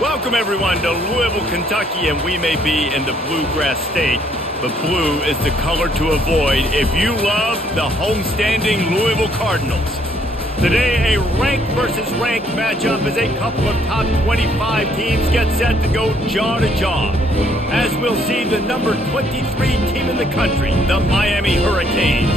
Welcome, everyone, to Louisville, Kentucky, and we may be in the Bluegrass State, but blue is the color to avoid if you love the homestanding Louisville Cardinals. Today, a ranked versus ranked matchup as a couple of top 25 teams get set to go jaw to jaw. As we'll see the number 23 team in the country, the Miami Hurricanes,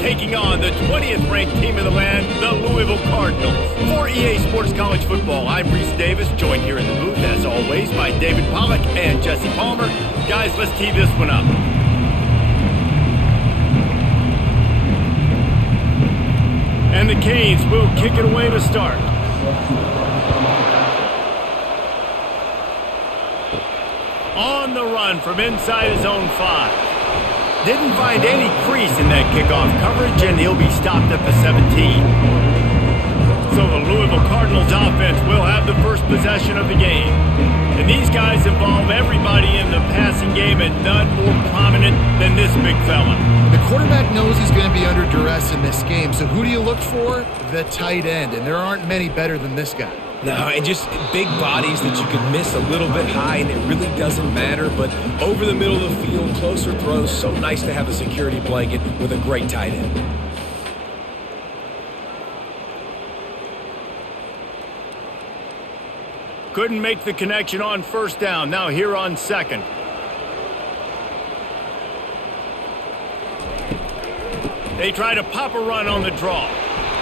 taking on the 20th ranked team in the land, the Louisville Cardinals. For EA Sports College Football, I'm Reese Davis, joined here in the booth, as always, by David Pollack and Jesse Palmer. Guys, let's tee this one up. And the Canes will kick it away to start. On the run from inside his own 5. Didn't find any crease in that kickoff coverage, and he'll be stopped at the 17. So the Louisville Cardinals offense will have the first possession of the game. And these guys involve everybody in the passing game, and none more prominent than this big fella. The quarterback knows he's going to be under duress in this game, so who do you look for? The tight end, and there aren't many better than this guy. No, and just big bodies that you can miss a little bit high, and it really doesn't matter. But over the middle of the field, closer throws, so nice to have a security blanket with a great tight end. Couldn't make the connection on first down. Now here on second. They try to pop a run on the draw.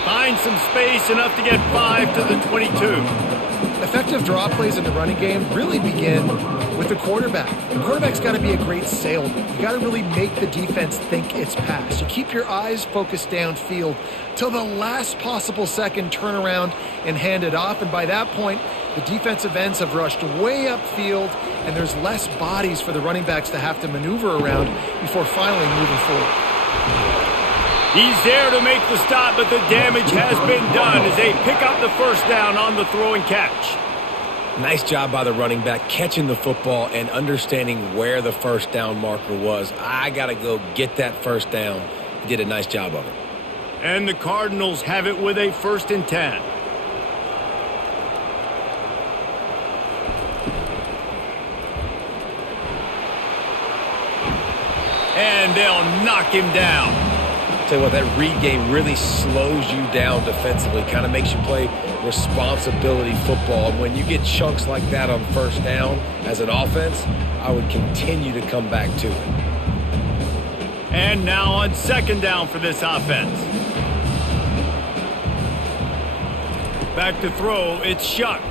Find some space, enough to get 5 to the 22. Effective draw plays in the running game really begin with the quarterback. The quarterback's got to be a great salesman. You got to really make the defense think it's pass. You keep your eyes focused downfield till the last possible second, turn around and hand it off. And by that point, the defensive ends have rushed way upfield, and there's less bodies for the running backs to have to maneuver around before finally moving forward. He's there to make the stop, but the damage has been done as they pick up the first down on the throw and catch. Nice job by the running back catching the football and understanding where the first down marker was. I got to go get that first down. He did a nice job of it. And the Cardinals have it with a 1st and 10. And they'll knock him down. Tell you what, that read game really slows you down defensively, kind of makes you play responsibility football. And when you get chunks like that on first down as an offense, I would continue to come back to it. And now on second down for this offense. Back to throw, it's Shuck.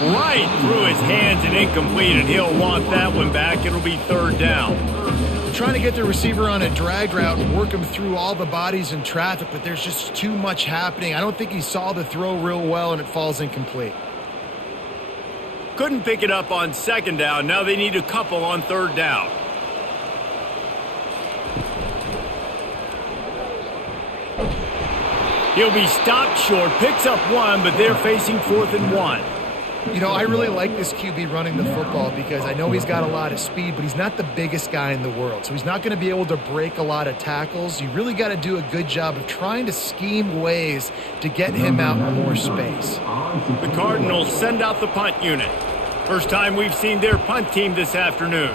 Right through his hands and incomplete, and he'll want that one back. It'll be 3rd down. Trying to get the receiver on a drag route and work him through all the bodies in traffic, but there's just too much happening. I don't think he saw the throw real well, and it falls incomplete. Couldn't pick it up on second down. Now they need a couple on 3rd down. He'll be stopped short, picks up 1, but they're facing 4th and 1. You know, I really like this QB running the football because I know he's got a lot of speed, but he's not the biggest guy in the world. So he's not going to be able to break a lot of tackles. You really got to do a good job of trying to scheme ways to get him out in more space. The Cardinals send out the punt unit. First time we've seen their punt team this afternoon.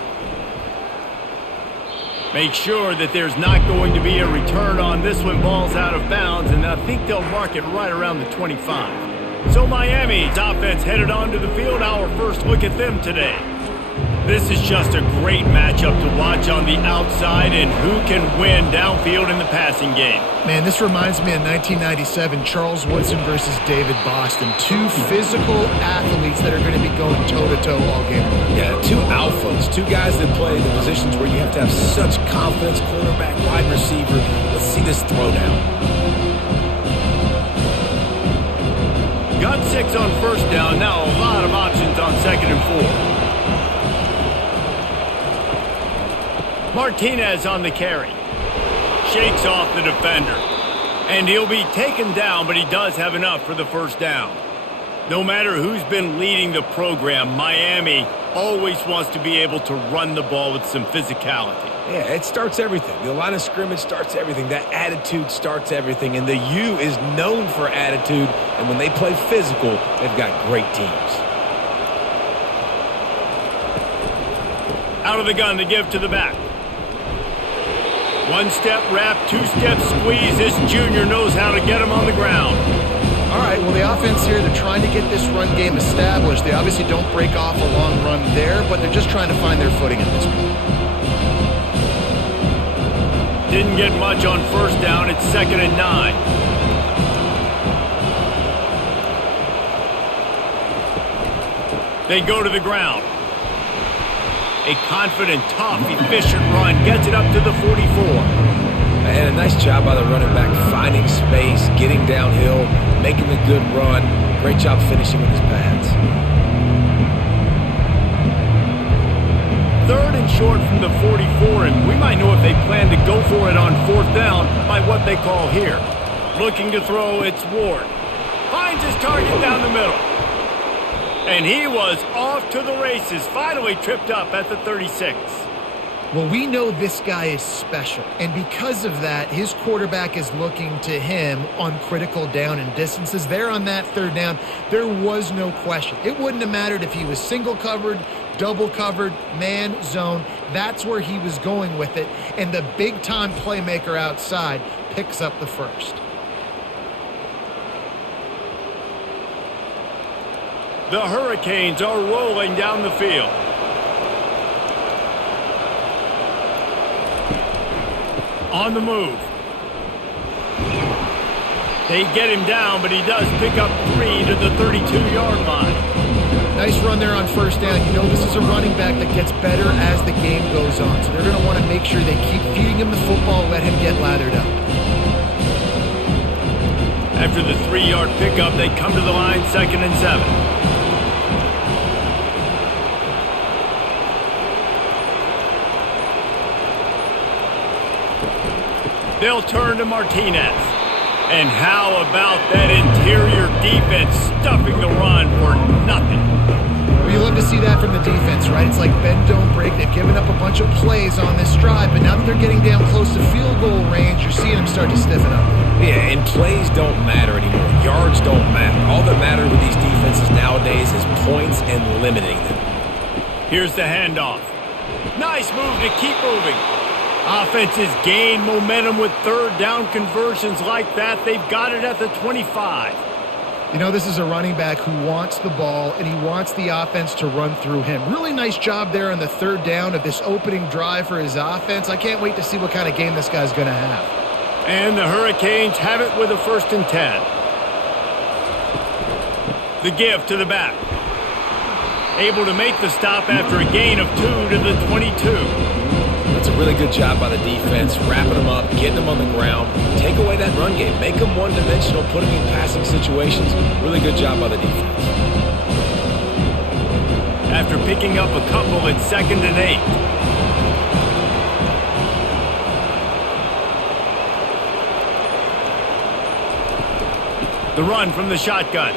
Make sure that there's not going to be a return on this one. Ball's out of bounds, and I think they'll mark it right around the 25. So Miami's offense headed onto the field. Our first look at them today. This is just a great matchup to watch on the outside, and who can win downfield in the passing game. Man, this reminds me of 1997, Charles Woodson versus David Boston. Two physical athletes that are going to be going toe-to-toe all game. Yeah, two alphas, two guys that play the positions where you have to have such confidence, quarterback, wide receiver. Let's see this throw down. Got 6 on first down. Now a lot of options on 2nd and 4. Martinez on the carry. Shakes off the defender. And he'll be taken down, but he does have enough for the first down. No matter who's been leading the program, Miami always wants to be able to run the ball with some physicality. Yeah, it starts everything. The line of scrimmage starts everything. That attitude starts everything. And the U is known for attitude. And when they play physical, they've got great teams. Out of the gun to give to the back. One-step wrap, two-step squeeze. This junior knows how to get him on the ground. All right, well, the offense here, they're trying to get this run game established. They obviously don't break off a long run there, but they're just trying to find their footing at this point. Didn't get much on first down. It's 2nd and 9. They go to the ground. A confident, tough, efficient run gets it up to the 44. And a nice job by the running back, finding space, getting downhill, making the good run. Great job finishing with his pads. 3rd and short from the 44, and we might know if they plan to go for it on 4th down by what they call here. Looking to throw, it's Ward. Finds his target down the middle. And he was off to the races, finally tripped up at the 36. Well, we know this guy is special, and because of that, his quarterback is looking to him on critical down and distances. There on that 3rd down, there was no question. It wouldn't have mattered if he was single covered, double covered, man, zone. That's where he was going with it, and the big-time playmaker outside picks up the first. The Hurricanes are rolling down the field. On the move. They get him down, but he does pick up 3 to the 32-yard line. Nice run there on first down. You know this is a running back that gets better as the game goes on, so they're going to want to make sure they keep feeding him the football, let him get lathered up. After the 3-yard pickup, they come to the line, 2nd and 7. They'll turn to Martinez. And how about that interior defense stuffing the run for nothing? Well, you love to see that from the defense, right? It's like bend, don't break. They've given up a bunch of plays on this drive, but now that they're getting down close to field goal range, you're seeing them start to stiffen up. Yeah, and plays don't matter anymore. Yards don't matter. All that matters with these defenses nowadays is points and limiting them. Here's the handoff. Nice move to keep moving. Offenses gain momentum with 3rd down conversions like that. They've got it at the 25. You know, this is a running back who wants the ball, and he wants the offense to run through him. Really nice job there on the 3rd down of this opening drive for his offense. I can't wait to see what kind of game this guy's going to have. And the Hurricanes have it with a 1st and 10. The give to the back. Able to make the stop after a gain of 2 to the 22. That's a really good job by the defense, wrapping them up, getting them on the ground, take away that run game, make them one-dimensional, put them in passing situations. Really good job by the defense. After picking up a couple, it's 2nd and 8. The run from the shotgun.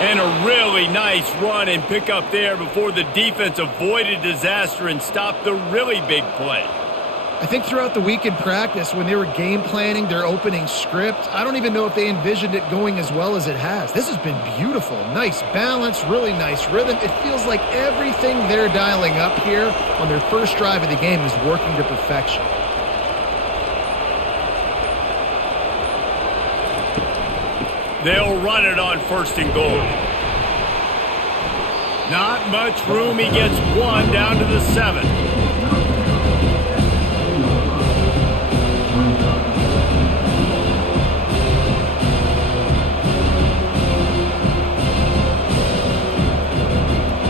And a really nice run and pick up there before the defense avoided disaster and stopped the really big play. I think throughout the week in practice, when they were game planning their opening script, I don't even know if they envisioned it going as well as it has. This has been beautiful. Nice balance, really nice rhythm. It feels like everything they're dialing up here on their first drive of the game is working to perfection. They'll run it on 1st and goal. Not much room. He gets 1 down to the 7.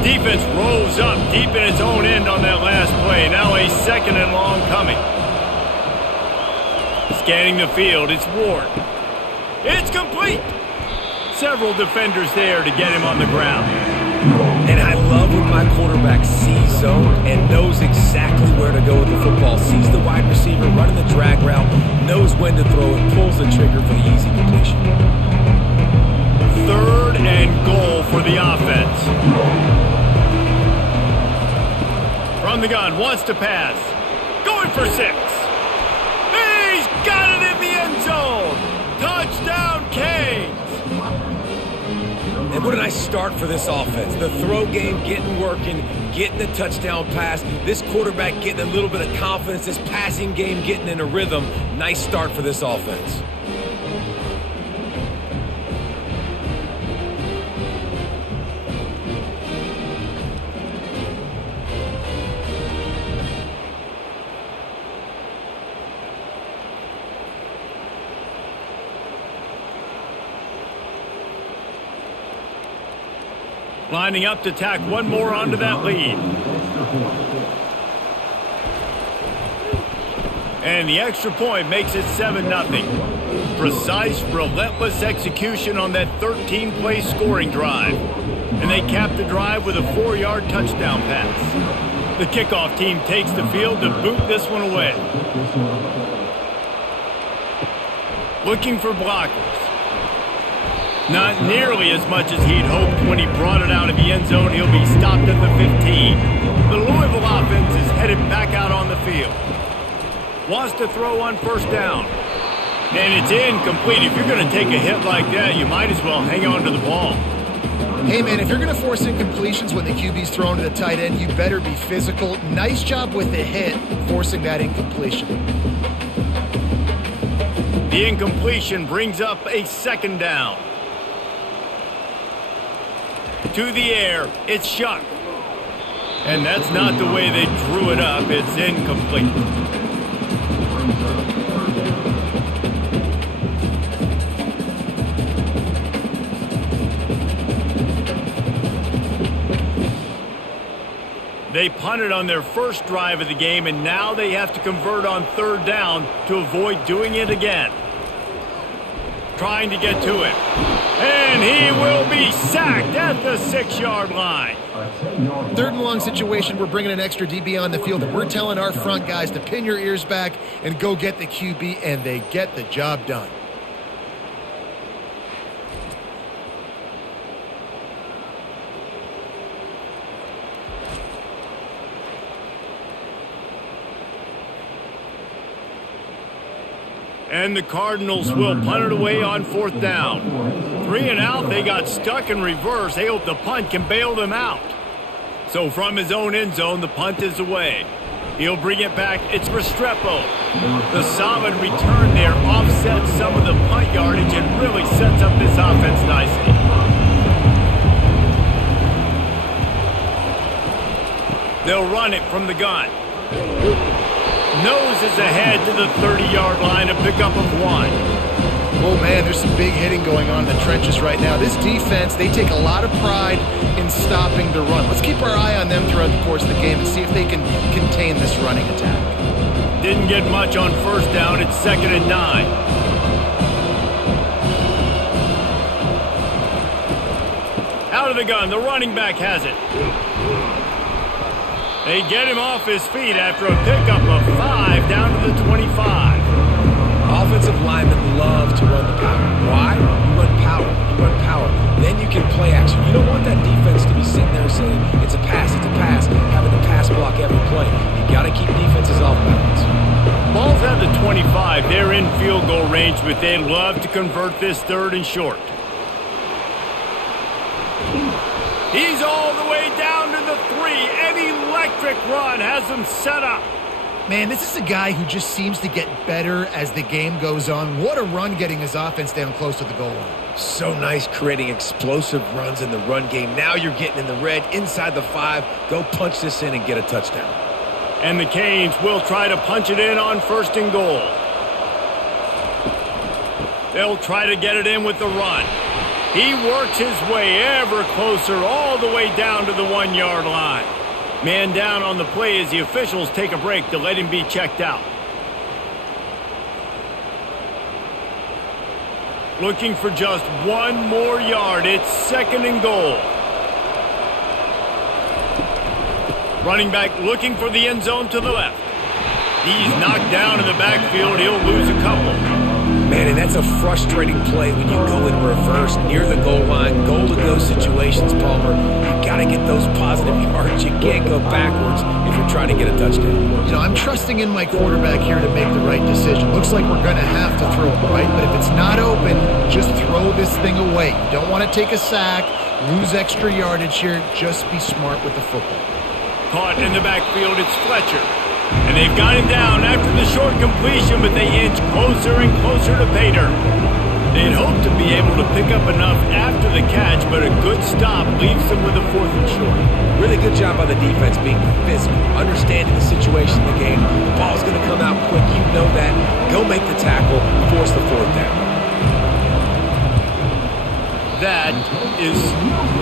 Defense rolls up deep in its own end on that last play. Now a 2nd and long coming. Scanning the field, it's Ward. It's complete. Several defenders there to get him on the ground. And I love when my quarterback sees zone and knows exactly where to go with the football. Sees the wide receiver running the drag route, knows when to throw it, pulls the trigger for the easy completion. 3rd and goal for the offense. From the gun, wants to pass. Going for 6. He's got it in the end zone. Touchdown, Canes. And And what a nice start for this offense. The throw game getting working, getting the touchdown pass. This quarterback getting a little bit of confidence. This passing game getting in a rhythm. Nice start for this offense. Lining up to tack one more onto that lead. And the extra point makes it 7-0. Precise, relentless execution on that 13-play scoring drive. And they cap the drive with a 4-yard touchdown pass. The kickoff team takes the field to boot this one away. Looking for blockers. Not nearly as much as he'd hoped when he brought it out of the end zone. He'll be stopped at the 15. The Louisville offense is headed back out on the field. Wants to throw on first down. And it's incomplete. If you're going to take a hit like that, you might as well hang on to the ball. Hey, man, if you're going to force incompletions when the QB's thrown to the tight end, you better be physical. Nice job with the hit, forcing that incompletion. The incompletion brings up a second down. To the air, it's shot. And that's not the way they drew it up. It's incomplete. They punted on their first drive of the game, and now they have to convert on third down to avoid doing it again. Trying to get to it. And he will be sacked at the 6-yard line. Third and long situation, we're bringing an extra DB on the field, and we're telling our front guys to pin your ears back and go get the QB, and they get the job done. And the Cardinals will punt it away on fourth down. 3 and out, they got stuck in reverse. They hope the punt can bail them out. So from his own end zone, the punt is away. He'll bring it back. It's Restrepo. The solid return there offsets some of the punt yardage and really sets up this offense nicely. They'll run it from the gun. Noses ahead to the 30-yard line, a pickup of 1. Oh, man, there's some big hitting going on in the trenches right now. This defense, they take a lot of pride in stopping the run. Let's keep our eye on them throughout the course of the game and see if they can contain this running attack. Didn't get much on first down. It's 2nd and 9. Out of the gun. The running back has it. They get him off his feet after a pickup of 5 down to the 25. Offensive linemen love to run the power. Why? You run power. You run power. Then you can play action. You don't want that defense to be sitting there saying, it's a pass, having to pass block every play. You got to keep defenses off balance. Ball's at the 25. They're in field goal range, but they'd love to convert this 3rd and short. He's all the way down to the 3. An electric run has him set up. Man, this is a guy who just seems to get better as the game goes on. What a run getting his offense down close to the goal line. So nice creating explosive runs in the run game. Now you're getting in the red inside the 5. Go punch this in and get a touchdown. And the Canes will try to punch it in on 1st and goal. They'll try to get it in with the run. He works his way ever closer all the way down to the 1-yard line. Man down on the play as the officials take a break to let him be checked out. Looking for just 1 more yard. It's 2nd and goal. Running back looking for the end zone to the left. He's knocked down in the backfield. He'll lose a couple. Man, and that's a frustrating play when you go in reverse near the goal line. Goal-to-go situations, Palmer. You got to get those positive yards. You can't go backwards if you're trying to get a touchdown. You know, I'm trusting in my quarterback here to make the right decision. Looks like we're going to have to throw it, right? But if it's not open, just throw this thing away. You don't want to take a sack, lose extra yardage here. Just be smart with the football. Caught in the backfield, it's Fletcher. And they've got him down after the short completion, but they inch closer and closer to pay dirt. They'd hoped to be able to pick up enough after the catch, but a good stop leaves them with a 4th and short. Really good job by the defense being physical, understanding the situation in the game. The ball's going to come out quick. You know that. Go make the tackle, force the 4th down. That is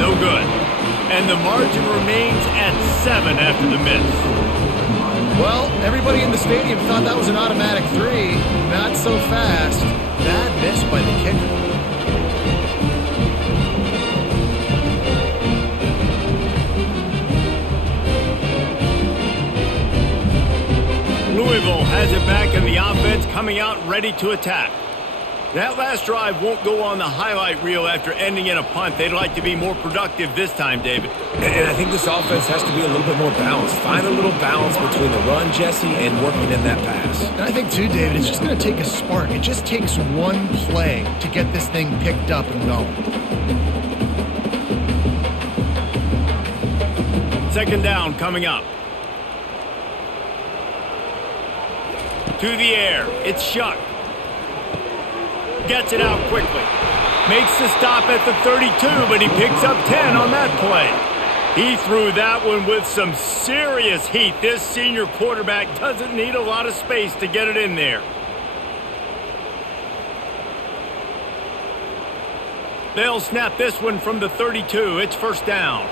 no good. And the margin remains at 7 after the miss. Well, everybody in the stadium thought that was an automatic 3. Not so fast. Bad miss by the kicker. Louisville has it back in the offense, coming out ready to attack. That last drive won't go on the highlight reel after ending in a punt. They'd like to be more productive this time, David. And I think this offense has to be a little bit more balanced. Find a little balance between the run, Jesse, and working in that pass. And I think, too, David, it's just going to take a spark. It just takes one play to get this thing picked up and going. 2nd down coming up. To the air. It's Shuck. Gets it out quickly. Makes the stop at the 32, but he picks up 10 on that play. He threw that one with some serious heat. This senior quarterback doesn't need a lot of space to get it in there. They'll snap this one from the 32. It's 1st down.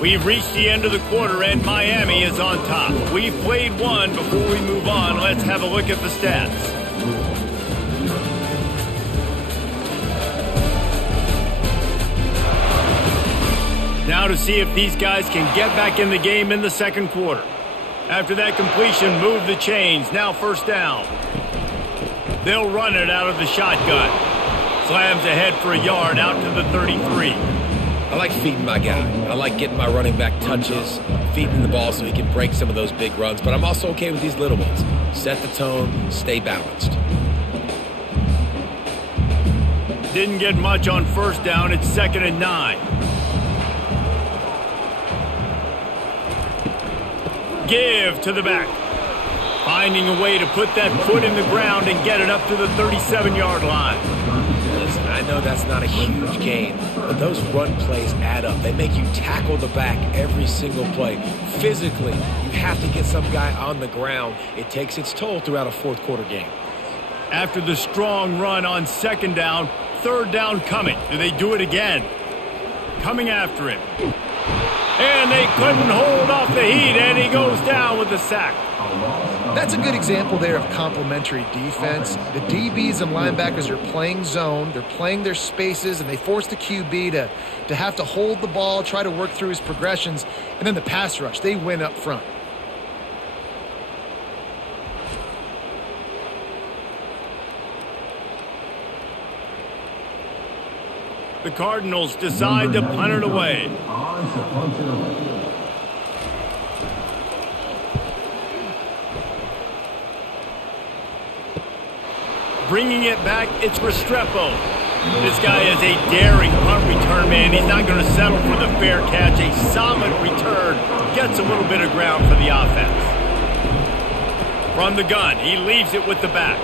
We've reached the end of the quarter, and Miami is on top. We've played one. Before we move on, let's have a look at the stats. Now to see if these guys can get back in the game in the 2nd quarter. After that completion, move the chains. Now 1st down. They'll run it out of the shotgun. Slams ahead for a yard out to the 33. I like feeding my guy. I like getting my running back touches, feeding the ball so he can break some of those big runs. But I'm also okay with these little ones. Set the tone, stay balanced. Didn't get much on 1st down. It's 2nd and 9. Give to the back. Finding a way to put that foot in the ground and get it up to the 37-yard line. Listen, I know that's not a huge gain, but those run plays add up. They make you tackle the back every single play. Physically, you have to get some guy on the ground. It takes its toll throughout a 4th quarter game. After the strong run on 2nd down, 3rd down coming. Do they do it again? Coming after him. And they couldn't hold off the heat, and he goes down with the sack. That's a good example there of complementary defense. The DBs and linebackers are playing zone. They're playing their spaces, and they force the QB to have to hold the ball, try to work through his progressions. And then the pass rush, they win up front. The Cardinals decide to punt it away. Bringing it back, it's Restrepo. This guy is a daring punt return man. He's not going to settle for the fair catch. A solid return. Gets a little bit of ground for the offense. From the gun, he leaves it with the back.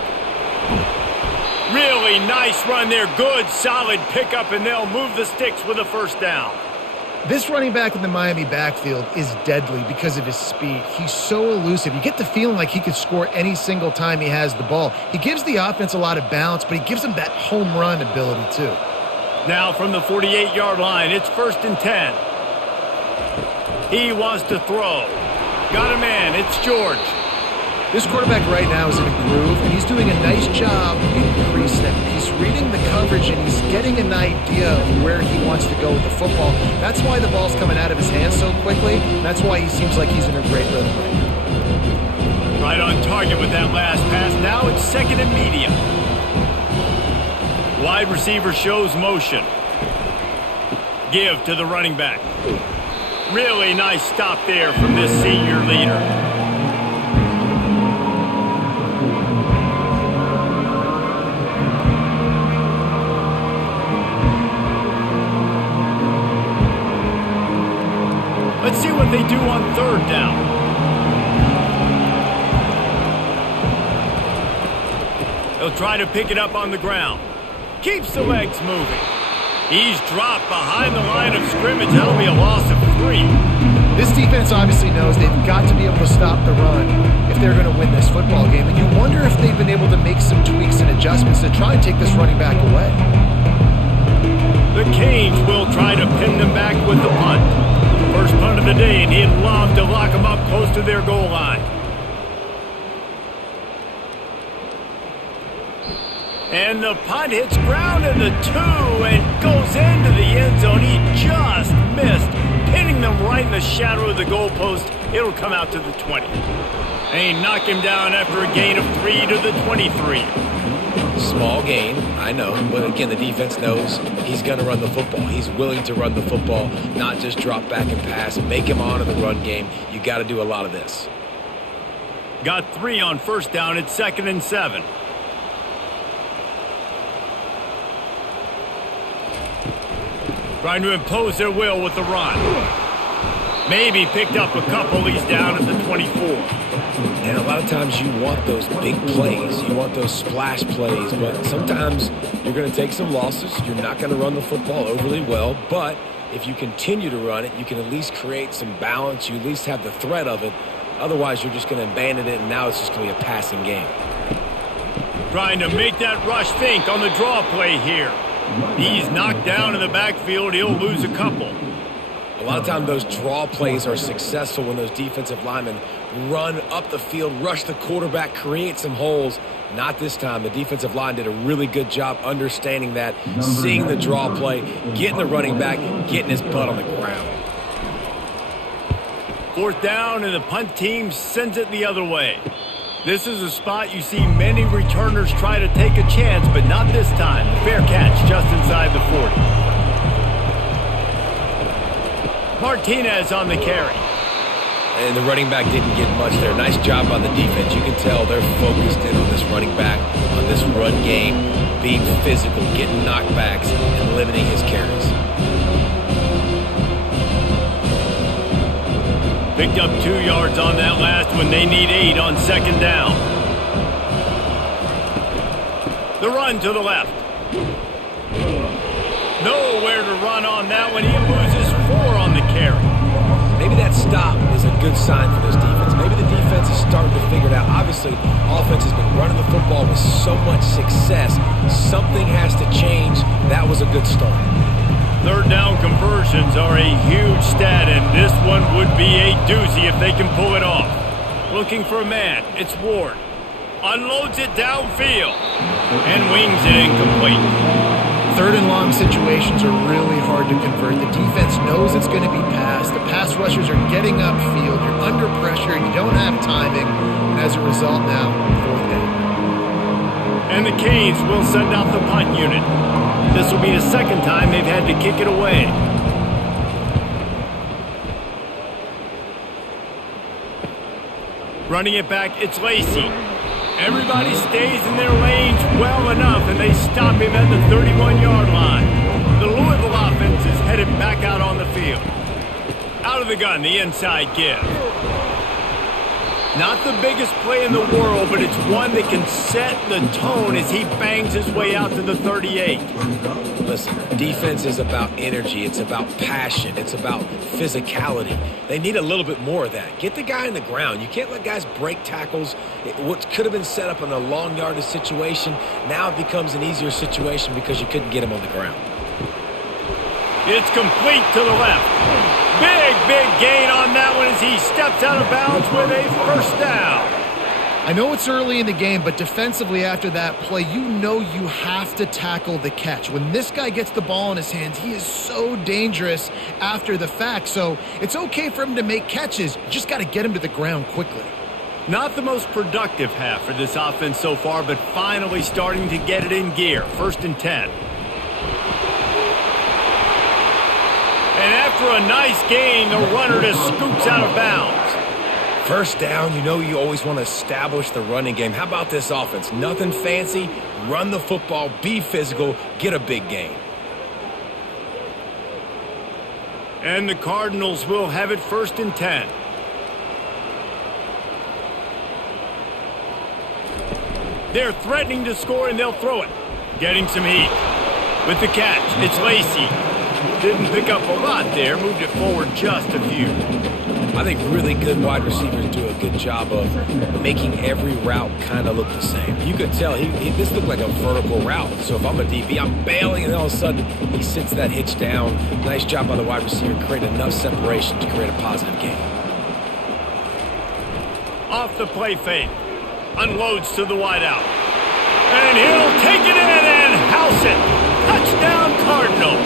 Really nice run there. Good, solid pickup, and they'll move the sticks with a 1st down. This running back in the Miami backfield is deadly because of his speed. He's so elusive. You get the feeling like he could score any single time he has the ball. He gives the offense a lot of balance, but he gives them that home run ability too. Now from the 48-yard line, it's 1st and 10. He wants to throw. Got a man. It's George. This quarterback right now is in a groove, and he's doing a nice job in pre-snap. He's reading the coverage, and he's getting an idea of where he wants to go with the football. That's why the ball's coming out of his hands so quickly. That's why he seems like he's in a great rhythm right now. Right on target with that last pass. Now it's second and medium. Wide receiver shows motion. Give to the running back. Really nice stop there from this senior leader. Let's see what they do on third down. He'll try to pick it up on the ground. Keeps the legs moving. He's dropped behind the line of scrimmage. That'll be a loss of 3. This defense obviously knows they've got to be able to stop the run if they're going to win this football game. And you wonder if they've been able to make some tweaks and adjustments to try and take this running back away. The Canes will try to pin them back with the punt. First punt of the day, and he'd love to lock them up close to their goal line. And the punt hits ground in the 2 and goes into the end zone. He just missed, pinning them right in the shadow of the goalpost. It'll come out to the 20. And he knocked him down after a gain of 3 to the 23. Small gain, I know, but again, the defense knows he's going to run the football. He's willing to run the football, not just drop back and pass, make him honor the run game. You got to do a lot of this. Got 3 on first down. It's second and 7. Trying to impose their will with the run. Maybe picked up a couple. He's down at the 24. And a lot of times you want those big plays. You want those splash plays. But sometimes you're going to take some losses. You're not going to run the football overly well. But if you continue to run it, you can at least create some balance. You at least have the threat of it. Otherwise, you're just going to abandon it, and now it's just going to be a passing game. Trying to make that rush think on the draw play here. He's knocked down in the backfield. He'll lose a couple. A lot of times those draw plays are successful when those defensive linemen run up the field, rush the quarterback, create some holes. Not this time. The defensive line did a really good job understanding that, seeing the draw play, getting the running back, getting his butt on the ground. Fourth down, and the punt team sends it the other way. This is a spot you see many returners try to take a chance, but not this time. Fair catch just inside the 40. Martinez on the carry. And the running back didn't get much there. Nice job on the defense. You can tell they're focused in on this running back, on this run game, being physical, getting knockbacks, and limiting his carries. Picked up 2 yards on that last one. They need 8 on second down. The run to the left. Nowhere to run on that one. He loses 4 on the carry. Maybe that stop is a good sign for this defense. Maybe the defense is starting to figure it out. Obviously, offense has been running the football with so much success. Something has to change. That was a good start. Third down conversions are a huge stat, and this one would be a doozy if they can pull it off. Looking for a man. It's Ward. Unloads it downfield and wings it incomplete. Third and long situations are really hard to convert. The defense knows it's going to be passed. The pass rushers are getting upfield. You're under pressure. You don't have timing. And as a result now, fourth down. And the Canes will send out the punt unit. This will be the second time they've had to kick it away. Running it back, it's Lacey. Everybody stays in their lanes well enough, and they stop him at the 31-yard line. The Louisville offense is headed back out on the field. Out of the gun, the inside give. Not the biggest play in the world, but it's one that can set the tone as he bangs his way out to the 38. Listen, defense is about energy. It's about passion. It's about physicality. They need a little bit more of that. Get the guy on the ground. You can't let guys break tackles. What could have been set up in a long yardage situation, now it becomes an easier situation because you couldn't get him on the ground. It's complete to the left. Big gain on that one as he steps out of bounds with a first down. I know it's early in the game, but defensively after that play, you know you have to tackle the catch. When this guy gets the ball in his hands, he is so dangerous after the fact. So it's okay for him to make catches. You just got to get him to the ground quickly. Not the most productive half for this offense so far, but finally starting to get it in gear. 1st and 10. And after a nice gain, the runner just scoops out of bounds. 1st down, you know you always want to establish the running game. How about this offense? Nothing fancy. Run the football, be physical, get a big gain. And the Cardinals will have it 1st and 10. They're threatening to score, and they'll throw it. Getting some heat. With the catch, it's Lacy. Didn't pick up a lot there. Moved it forward just a few. I think really good wide receivers do a good job of making every route kind of look the same. You could tell this looked like a vertical route. So if I'm a DB, I'm bailing, and then all of a sudden he sits that hitch down. Nice job by the wide receiver, create enough separation to create a positive gain. Off the play fake. Unloads to the wideout. And he'll take it in and house it. Touchdown Cardinals.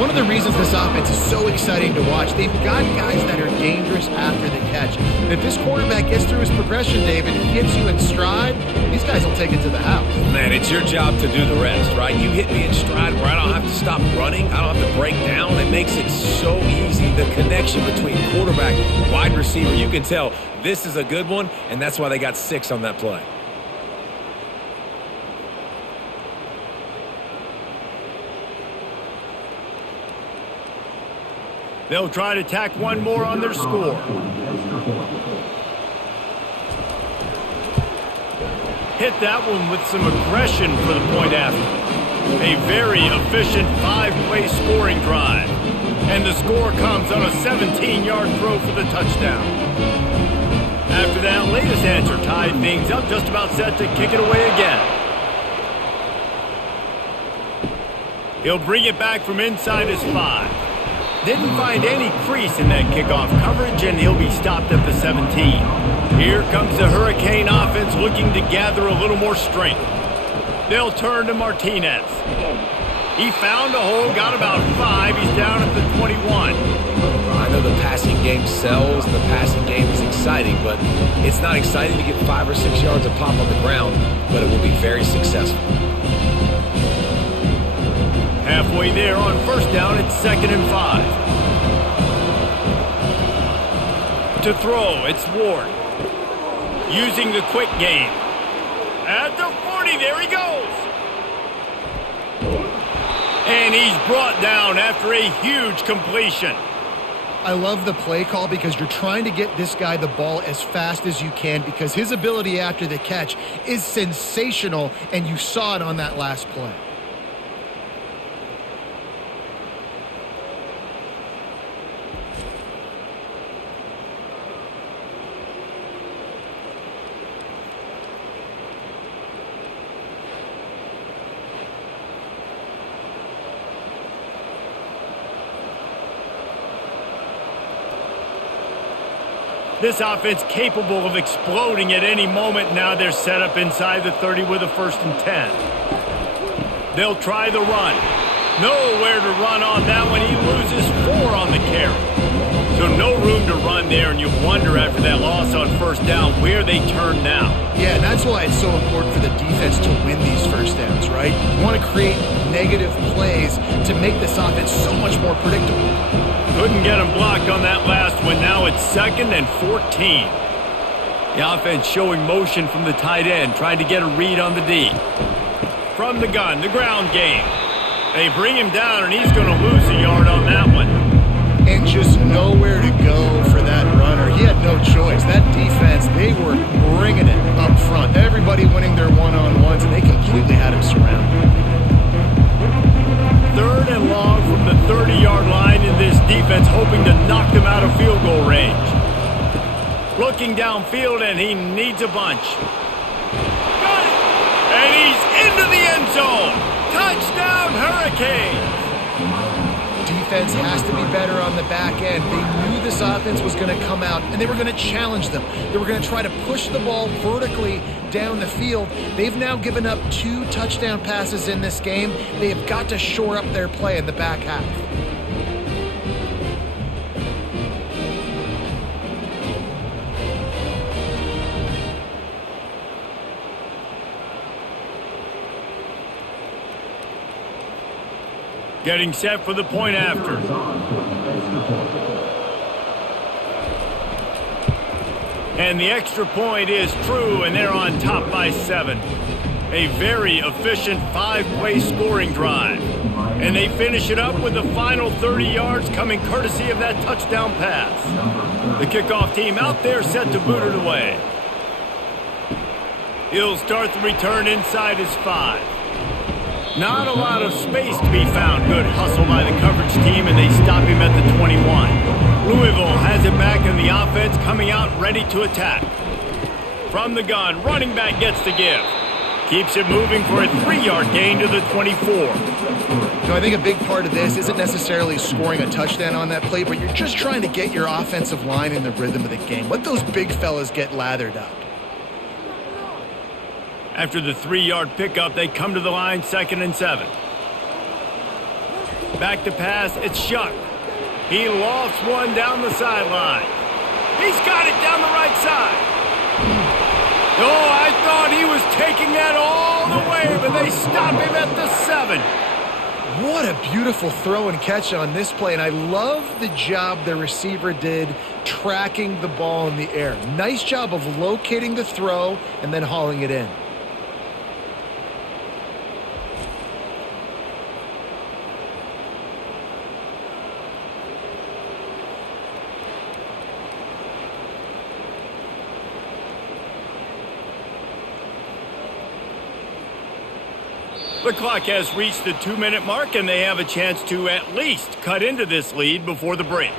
One of the reasons this offense is so exciting to watch, they've got guys that are dangerous after the catch. And if this quarterback gets through his progression, David, he gets you in stride, these guys will take it to the house. Man, it's your job to do the rest, right? You hit me in stride where I don't have to stop running. I don't have to break down. It makes it so easy. The connection between quarterback and wide receiver, you can tell this is a good one, and that's why they got 6 on that play. They'll try to tack one more on their score. Hit that one with some aggression for the point after. A very efficient 5-play scoring drive. And the score comes on a 17-yard throw for the touchdown. After that latest answer tied things up, just about set to kick it away again. He'll bring it back from inside his 5. Didn't find any crease in that kickoff coverage, and he'll be stopped at the 17. Here comes the Hurricane offense looking to gather a little more strength. They'll turn to Martinez. He found a hole, got about 5. He's down at the 21. I know the passing game sells, the passing game is exciting, but it's not exciting to get 5 or 6 yards of pop on the ground, but it will be very successful. Halfway there on 1st down, it's 2nd and 5. To throw, it's Ward. Using the quick game. At the 40, there he goes. And he's brought down after a huge completion. I love the play call because you're trying to get this guy the ball as fast as you can because his ability after the catch is sensational, and you saw it on that last play. This offense capable of exploding at any moment. Now they're set up inside the 30 with a 1st and 10. They'll try the run. Nowhere to run on that one. He loses 4 on the carry. So no room to run there, and you wonder after that loss on 1st down where they turn now. Yeah, and that's why it's so important for the defense to win these 1st downs, right? You want to create negative plays to make this offense so much more predictable. Couldn't get him blocked on that last one. Now it's 2nd and 14. The offense showing motion from the tight end, trying to get a read on the D. From the gun, the ground game. They bring him down, and he's going to lose a yard on that one. And just nowhere to go for that runner. He had no choice. That defense, they were bringing it up front. Everybody winning their one-on-ones, and they completely had him surrounded. 3rd and long from the 30-yard line, in this defense hoping to knock them out of field goal range. Looking downfield, and he needs a bunch. Got it! And he's into the end zone. Touchdown, Hurricanes! defense has to be better on the back end. They knew this offense was going to come out, and they were going to challenge them. They were going to try to push the ball vertically down the field. They've now given up 2 touchdown passes in this game. They have got to shore up their play in the back half. Getting set for the point after. And the extra point is true, and they're on top by 7. A very efficient 5-play scoring drive. And they finish it up with the final 30 yards coming courtesy of that touchdown pass. The kickoff team out there set to boot it away. He'll start the return inside his 5. Not a lot of space to be found. Good hustle by the coverage team, and they stop him at the 21. Louisville has it back, and the offense coming out ready to attack. From the gun, running back gets the give. Keeps it moving for a 3-yard gain to the 24. I think a big part of this isn't necessarily scoring a touchdown on that play, but you're just trying to get your offensive line in the rhythm of the game. Let those big fellas get lathered up. After the 3-yard pickup, they come to the line, 2nd and 7. Back to pass, it's Shuck. He lofts one down the sideline. He's got it down the right side. Oh, I thought he was taking that all the way, but they stop him at the 7. What a beautiful throw and catch on this play, and I love the job the receiver did tracking the ball in the air. Nice job of locating the throw and then hauling it in. The clock has reached the 2-minute mark, and they have a chance to at least cut into this lead before the break.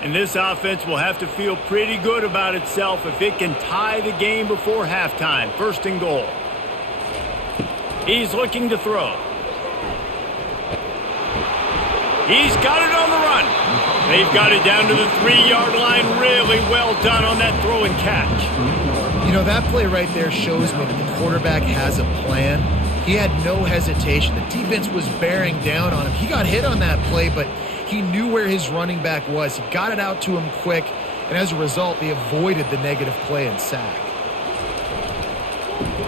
And this offense will have to feel pretty good about itself if it can tie the game before halftime. 1st and goal. He's looking to throw. He's got it on the run. They've got it down to the 3-yard line. Really well done on that throw and catch. You know, that play right there shows me that the quarterback has a plan. He had no hesitation. The defense was bearing down on him. He got hit on that play, but he knew where his running back was. He got it out to him quick, and as a result, they avoided the negative play and sack.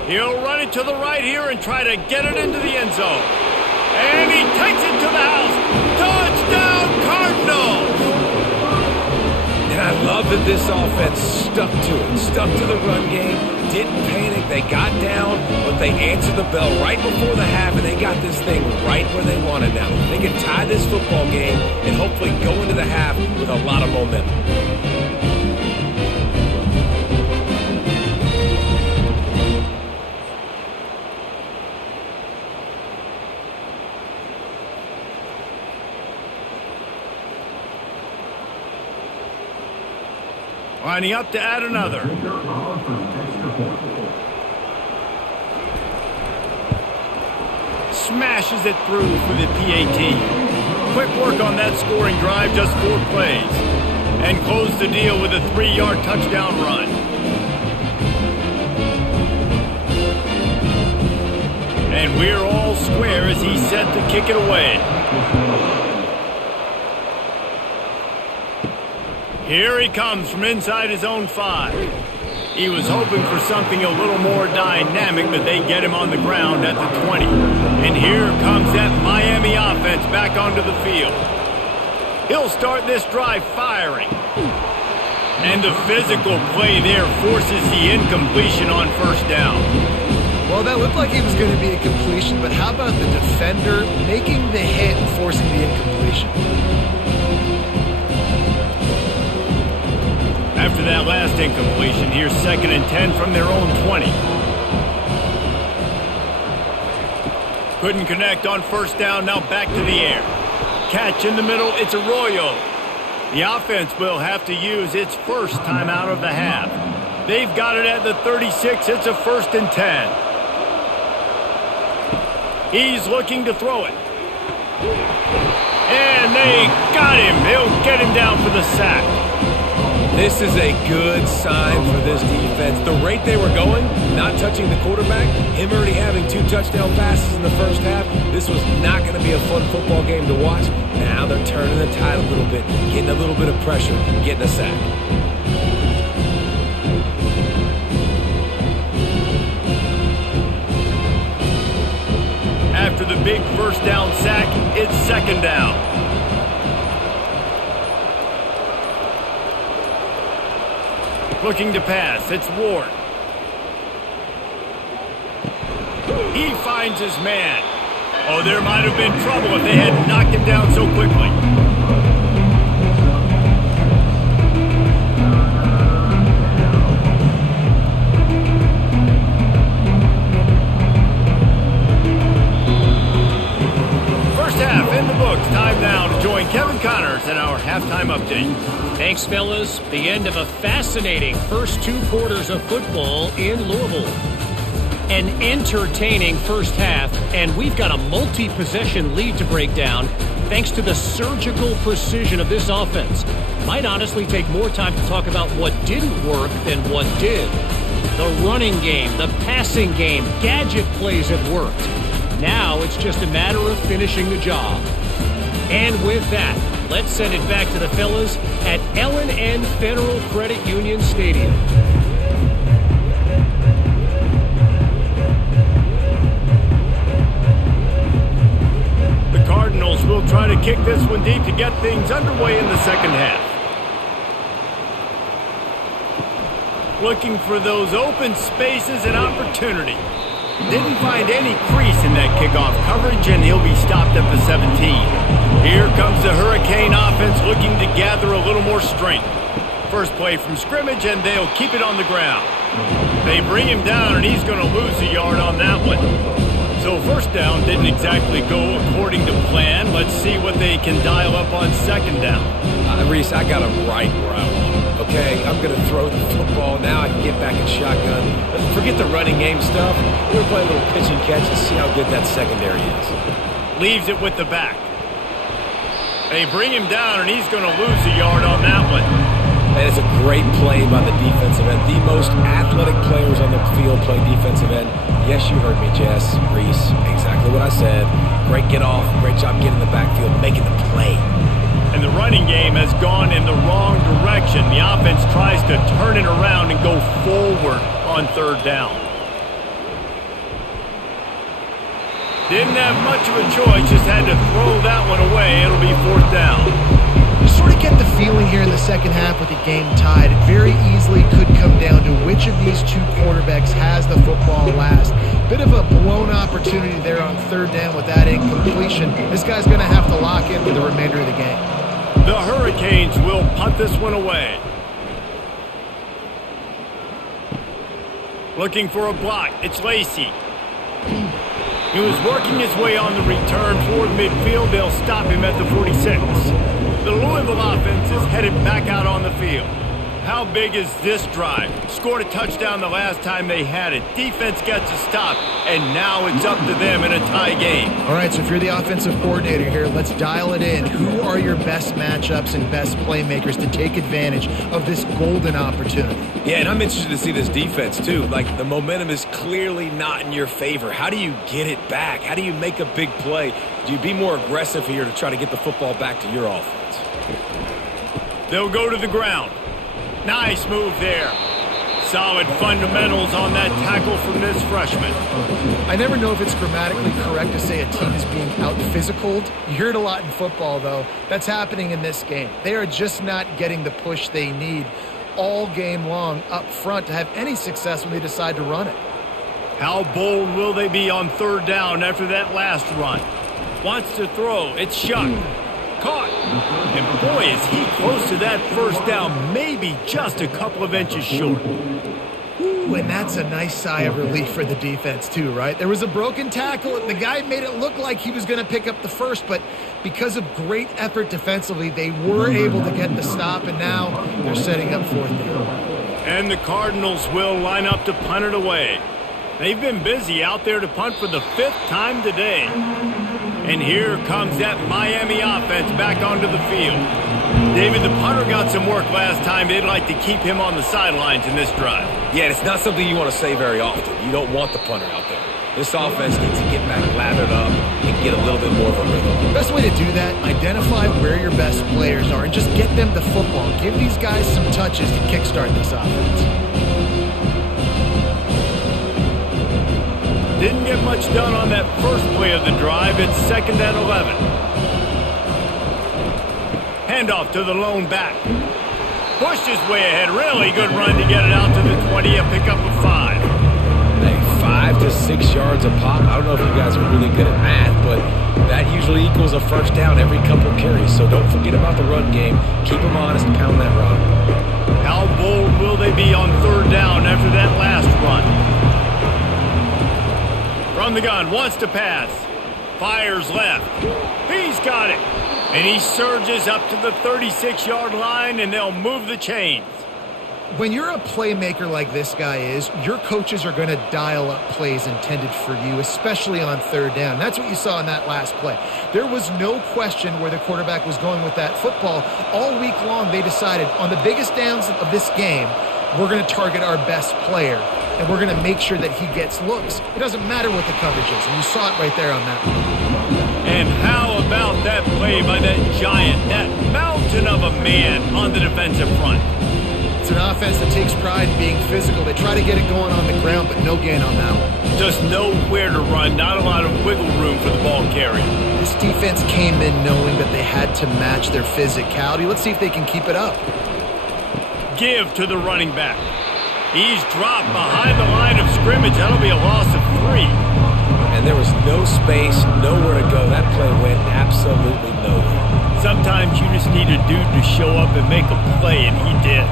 He'll run it to the right here and try to get it into the end zone. And he takes it to the house. Touchdown, Cardinals! And I love that this offense stuck to it, stuck to the run game, didn't panic. They got down, but they answered the bell right before the half, and they got this thing right where they wanted now. They can tie this football game and hopefully go into the half with a lot of momentum. Lining up to add another. Smashes it through for the PAT. Quick work on that scoring drive, just 4 plays. And close the deal with a 3-yard touchdown run. And we're all square as he's set to kick it away. Here he comes from inside his own 5. He was hoping for something a little more dynamic, but they get him on the ground at the 20. And here comes that Miami offense back onto the field. He'll start this drive firing. And the physical play there forces the incompletion on 1st down. Well, that looked like it was going to be a completion, but how about the defender making the hit and forcing the incompletion? After that last incompletion, here's 2nd and 10 from their own 20. Couldn't connect on 1st down, now back to the air. Catch in the middle, it's Arroyo. The offense will have to use its first timeout of the half. They've got it at the 36, it's a 1st and 10. He's looking to throw it. And they got him. He'll get him down for the sack. This is a good sign for this defense. The rate they were going, not touching the quarterback, him already having 2 touchdown passes in the first half, this was not going to be a fun football game to watch. Now they're turning the tide a little bit, getting a little bit of pressure, getting a sack. After the big first down sack, it's second down. Looking to pass, it's Ward. He finds his man. Oh, there might have been trouble if they hadn't knocked him down so quickly. First half in the books. Time now to join Kevin Connors in our halftime update. Thanks, fellas. The end of a fascinating first 2 quarters of football in Louisville. An entertaining first half, and we've got a multi-possession lead to break down thanks to the surgical precision of this offense. Might honestly take more time to talk about what didn't work than what did. The running game, the passing game, gadget plays have worked. Now it's just a matter of finishing the job. And with that, let's send it back to the fellas at L&N Federal Credit Union Stadium. The Cardinals will try to kick this one deep to get things underway in the second half. Looking for those open spaces and opportunity. Didn't find any crease in that kickoff coverage, and he'll be stopped at the 17. Here comes the Hurricane offense looking to gather a little more strength. First play from scrimmage, and they'll keep it on the ground. They bring him down, and he's going to lose a yard on that one. So first down didn't exactly go according to plan. Let's see what they can dial up on second down. Reese, I got him right where I want him. Okay, I'm going to throw the football. Now I can get back in shotgun. Forget the running game stuff. We're going to play a little pitch and catch and see how good that secondary is. Leaves it with the back. They bring him down, and he's going to lose a yard on that one. And it's a great play by the defensive end. The most athletic players on the field play defensive end. Yes, you heard me, Jess, Reese. Exactly what I said. Great get off. Great job getting in the backfield, making the play. And the running game has gone in the wrong direction. The offense tries to turn it around and go forward on third down. Didn't have much of a choice, just had to throw that one away. It'll be fourth down. You sort of get the feeling here in the second half with the game tied. It very easily could come down to which of these 2 quarterbacks has the football last. Bit of a blown opportunity there on third down with that incompletion. This guy's going to have to lock in for the remainder of the game. The Hurricanes will punt this one away. Looking for a block. It's Lacey. He was working his way on the return toward midfield. They'll stop him at the 46. The Louisville offense is headed back out on the field. How big is this drive? Scored a touchdown the last time they had it. Defense gets a stop, and now it's up to them in a tie game. All right, so if you're the offensive coordinator here, let's dial it in. Who are your best matchups and best playmakers to take advantage of this golden opportunity? Yeah, and I'm interested to see this defense, too. Like, the momentum is clearly not in your favor. How do you get it back? How do you make a big play? Do you be more aggressive here to try to get the football back to your offense? They'll go to the ground. Nice move there. Solid fundamentals on that tackle from this freshman. I never know if it's grammatically correct to say a team is being out-physicaled. You hear it a lot in football, though. That's happening in this game. They are just not getting the push they need all game long up front to have any success when they decide to run it. How bold will they be on third down after that last run? Wants to throw. It's Shuck. Caught. And boy, is he close to that first down, maybe just a couple of inches short. Ooh, and that's a nice sigh of relief for the defense too, right? There was a broken tackle, and the guy made it look like he was going to pick up the first, but because of great effort defensively, they were able to get the stop, and now they're setting up fourth down. And the Cardinals will line up to punt it away. They've been busy out there to punt for the 5th time today. And here comes that Miami offense back onto the field. David, the punter got some work last time. They'd like to keep him on the sidelines in this drive. Yeah, it's not something you want to say very often. You don't want the punter out there. This offense needs to get back lathered up and get a little bit more of a rhythm. The best way to do that, identify where your best players are and just get them the football. Give these guys some touches to kickstart this offense. Didn't get much done on that first play of the drive. It's 2nd and 11. Handoff to the lone back. Pushed his way ahead. Really good run to get it out to the 20. A pickup of 5. Hey, 5 to 6 yards a pop. I don't know if you guys are really good at math, but that usually equals a first down every couple carries. So don't forget about the run game. Keep them honest and pound that rock. How bold will they be on 3rd down after that last run? From the gun, wants to pass. Fires left. He's got it. And he surges up to the 36-yard line, and they'll move the chains. When you're a playmaker like this guy is, your coaches are going to dial up plays intended for you, especially on 3rd down. That's what you saw in that last play. There was no question where the quarterback was going with that football. All week long, they decided on the biggest downs of this game, we're going to target our best player, and we're going to make sure that he gets looks. It doesn't matter what the coverage is, and you saw it right there on that one. And how about that play by that giant, that mountain of a man on the defensive front? It's an offense that takes pride in being physical. They try to get it going on the ground, but no gain on that one. Just nowhere to run, not a lot of wiggle room for the ball carrier. This defense came in knowing that they had to match their physicality. Let's see if they can keep it up. Give to the running back. He's dropped behind the line of scrimmage. That'll be a loss of 3. And there was no space, nowhere to go. That play went absolutely nowhere. Sometimes you just need a dude to show up and make a play, and he did.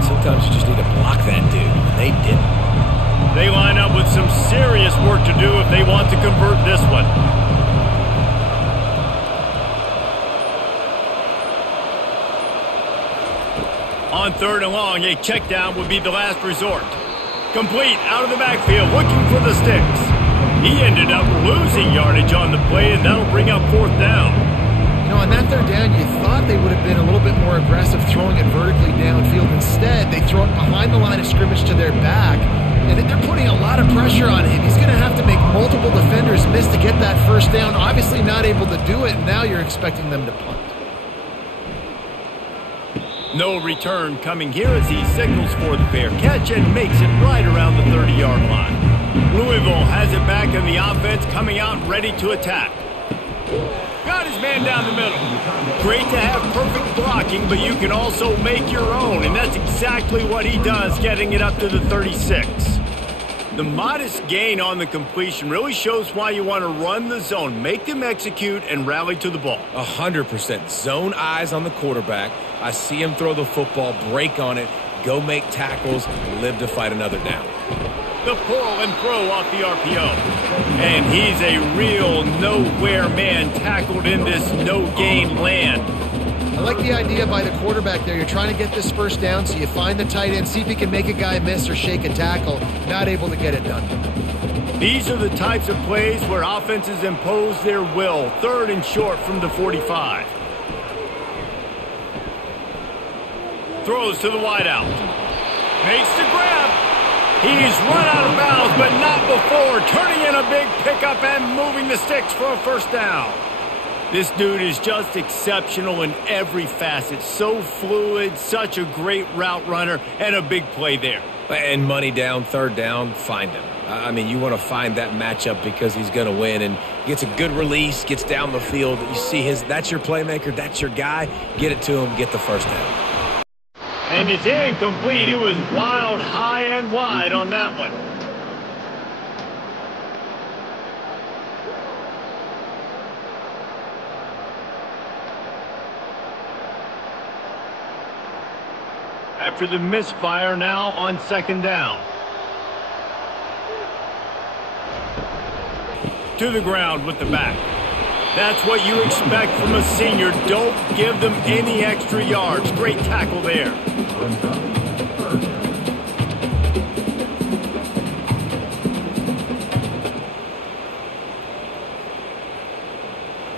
Sometimes you just need to block that dude, and they didn't. They line up with some serious work to do if they want to convert this one. On 3rd and long, a check down would be the last resort. Complete out of the backfield, looking for the sticks. He ended up losing yardage on the play, and that'll bring up 4th down. You know, on that 3rd down, you thought they would have been a little bit more aggressive throwing it vertically downfield. Instead, they throw it behind the line of scrimmage to their back, and they're putting a lot of pressure on him. He's going to have to make multiple defenders miss to get that 1st down. Obviously not able to do it, and now you're expecting them to punt. No return coming here as he signals for the fair catch and makes it right around the 30-yard line. Louisville has it back in the offense, coming out ready to attack. Got his man down the middle. Great to have perfect blocking, but you can also make your own, and that's exactly what he does, getting it up to the 36. The modest gain on the completion really shows why you want to run the zone, make them execute, and rally to the ball. 100%. Zone eyes on the quarterback. I see him throw the football, break on it, go make tackles, live to fight another down. The pull and throw off the RPO. And he's a real nowhere man tackled in this no-gain land. I like the idea by the quarterback there. You're trying to get this 1st down, so you find the tight end, see if he can make a guy miss or shake a tackle. Not able to get it done. These are the types of plays where offenses impose their will. 3rd and short from the 45. Throws to the wideout. Makes the grab. He's run out of bounds, but not before. Turning in a big pickup and moving the sticks for a 1st down. This dude is just exceptional in every facet. So fluid, such a great route runner, and a big play there. And money down, 3rd down, find him. I mean, you want to find that matchup because he's going to win, and gets a good release, gets down the field. You see that's your playmaker, that's your guy. Get it to him, get the 1st down. And it's incomplete. It was wild, high and wide on that one. After the misfire, now on 2nd down. To the ground with the back. That's what you expect from a senior. Don't give them any extra yards. Great tackle there.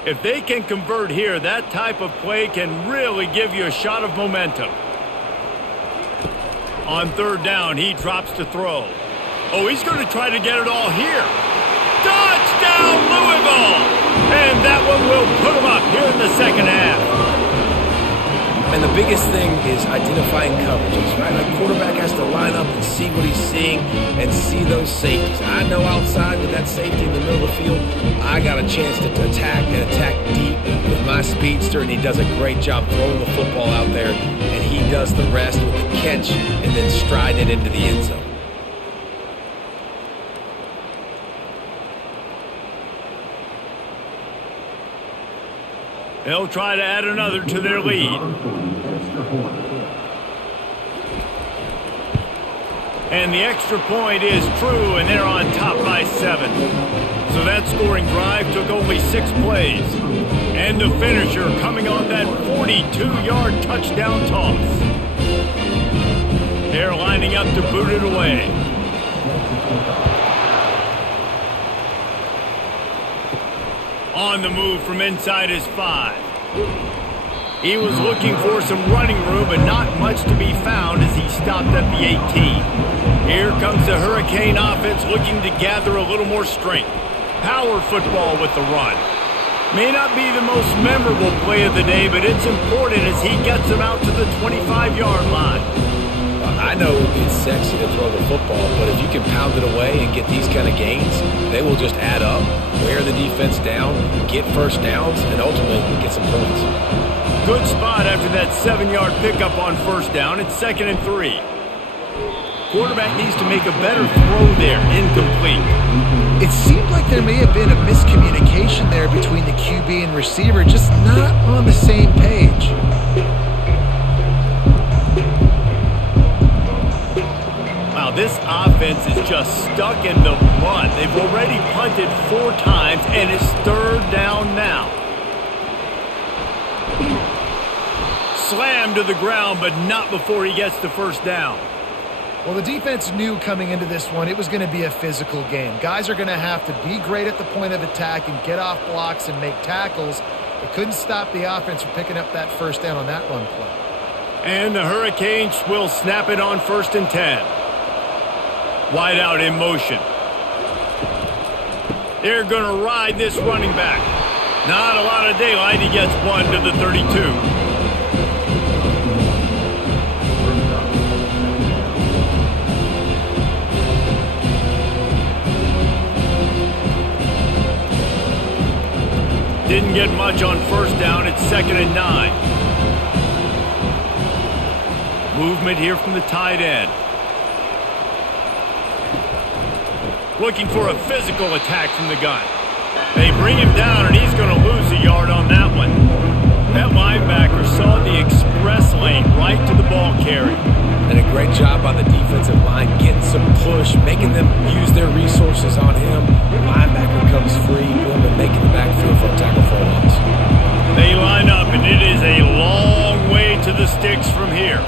If they can convert here, that type of play can really give you a shot of momentum. On third down, he drops to throw. Oh, he's going to try to get it all here. Touchdown, Louisville! And that one will put him up here in the second half. And the biggest thing is identifying coverages, right? Like quarterback has to line up and see what he's seeing and see those safeties. I know outside with that safety in the middle of the field, I got a chance to attack and attack deep with my speedster, and he does a great job throwing the football out there, and he does the rest with the catch and then stride it into the end zone. They'll try to add another to their lead. And the extra point is true, and they're on top by 7. So that scoring drive took only 6 plays. And the finisher coming on that 42-yard touchdown toss. They're lining up to boot it away. On the move from inside his 5. He was looking for some running room, but not much to be found as he stopped at the 18. Here comes the Hurricane offense looking to gather a little more strength. Power football with the run. May not be the most memorable play of the day, but it's important as he gets them out to the 25-yard line. I know it's sexy to throw the football, but if you can pound it away and get these kind of gains, they will just add up, wear the defense down, get first downs, and ultimately get some points. Good spot after that 7-yard pickup on first down. It's 2nd and 3. Quarterback needs to make a better throw there. Incomplete. It seemed like there may have been a miscommunication there between the QB and receiver, just not on the same page. Wow, this offense is just stuck in the mud. They've already punted 4 times, and it's 3rd down now. Slammed to the ground, but not before he gets the first down. Well, the defense knew coming into this one it was going to be a physical game. Guys are going to have to be great at the point of attack and get off blocks and make tackles. They couldn't stop the offense from picking up that first down on that run play. And the Hurricanes will snap it on 1st and 10. Wide out in motion. They're going to ride this running back. Not a lot of daylight. He gets 1 to the 32. Didn't get much on first down. It's 2nd and 9. Movement here from the tight end. Looking for a physical attack from the gun. They bring him down, and he's going to lose a yard on that one. That linebacker saw the express lane right to the ball carrier. And a great job by the defensive line getting some push, making them use their resources on him. The linebacker comes free, boom, and making the backfield for a tackle for a loss. They line up, and it is a long way to the sticks from here.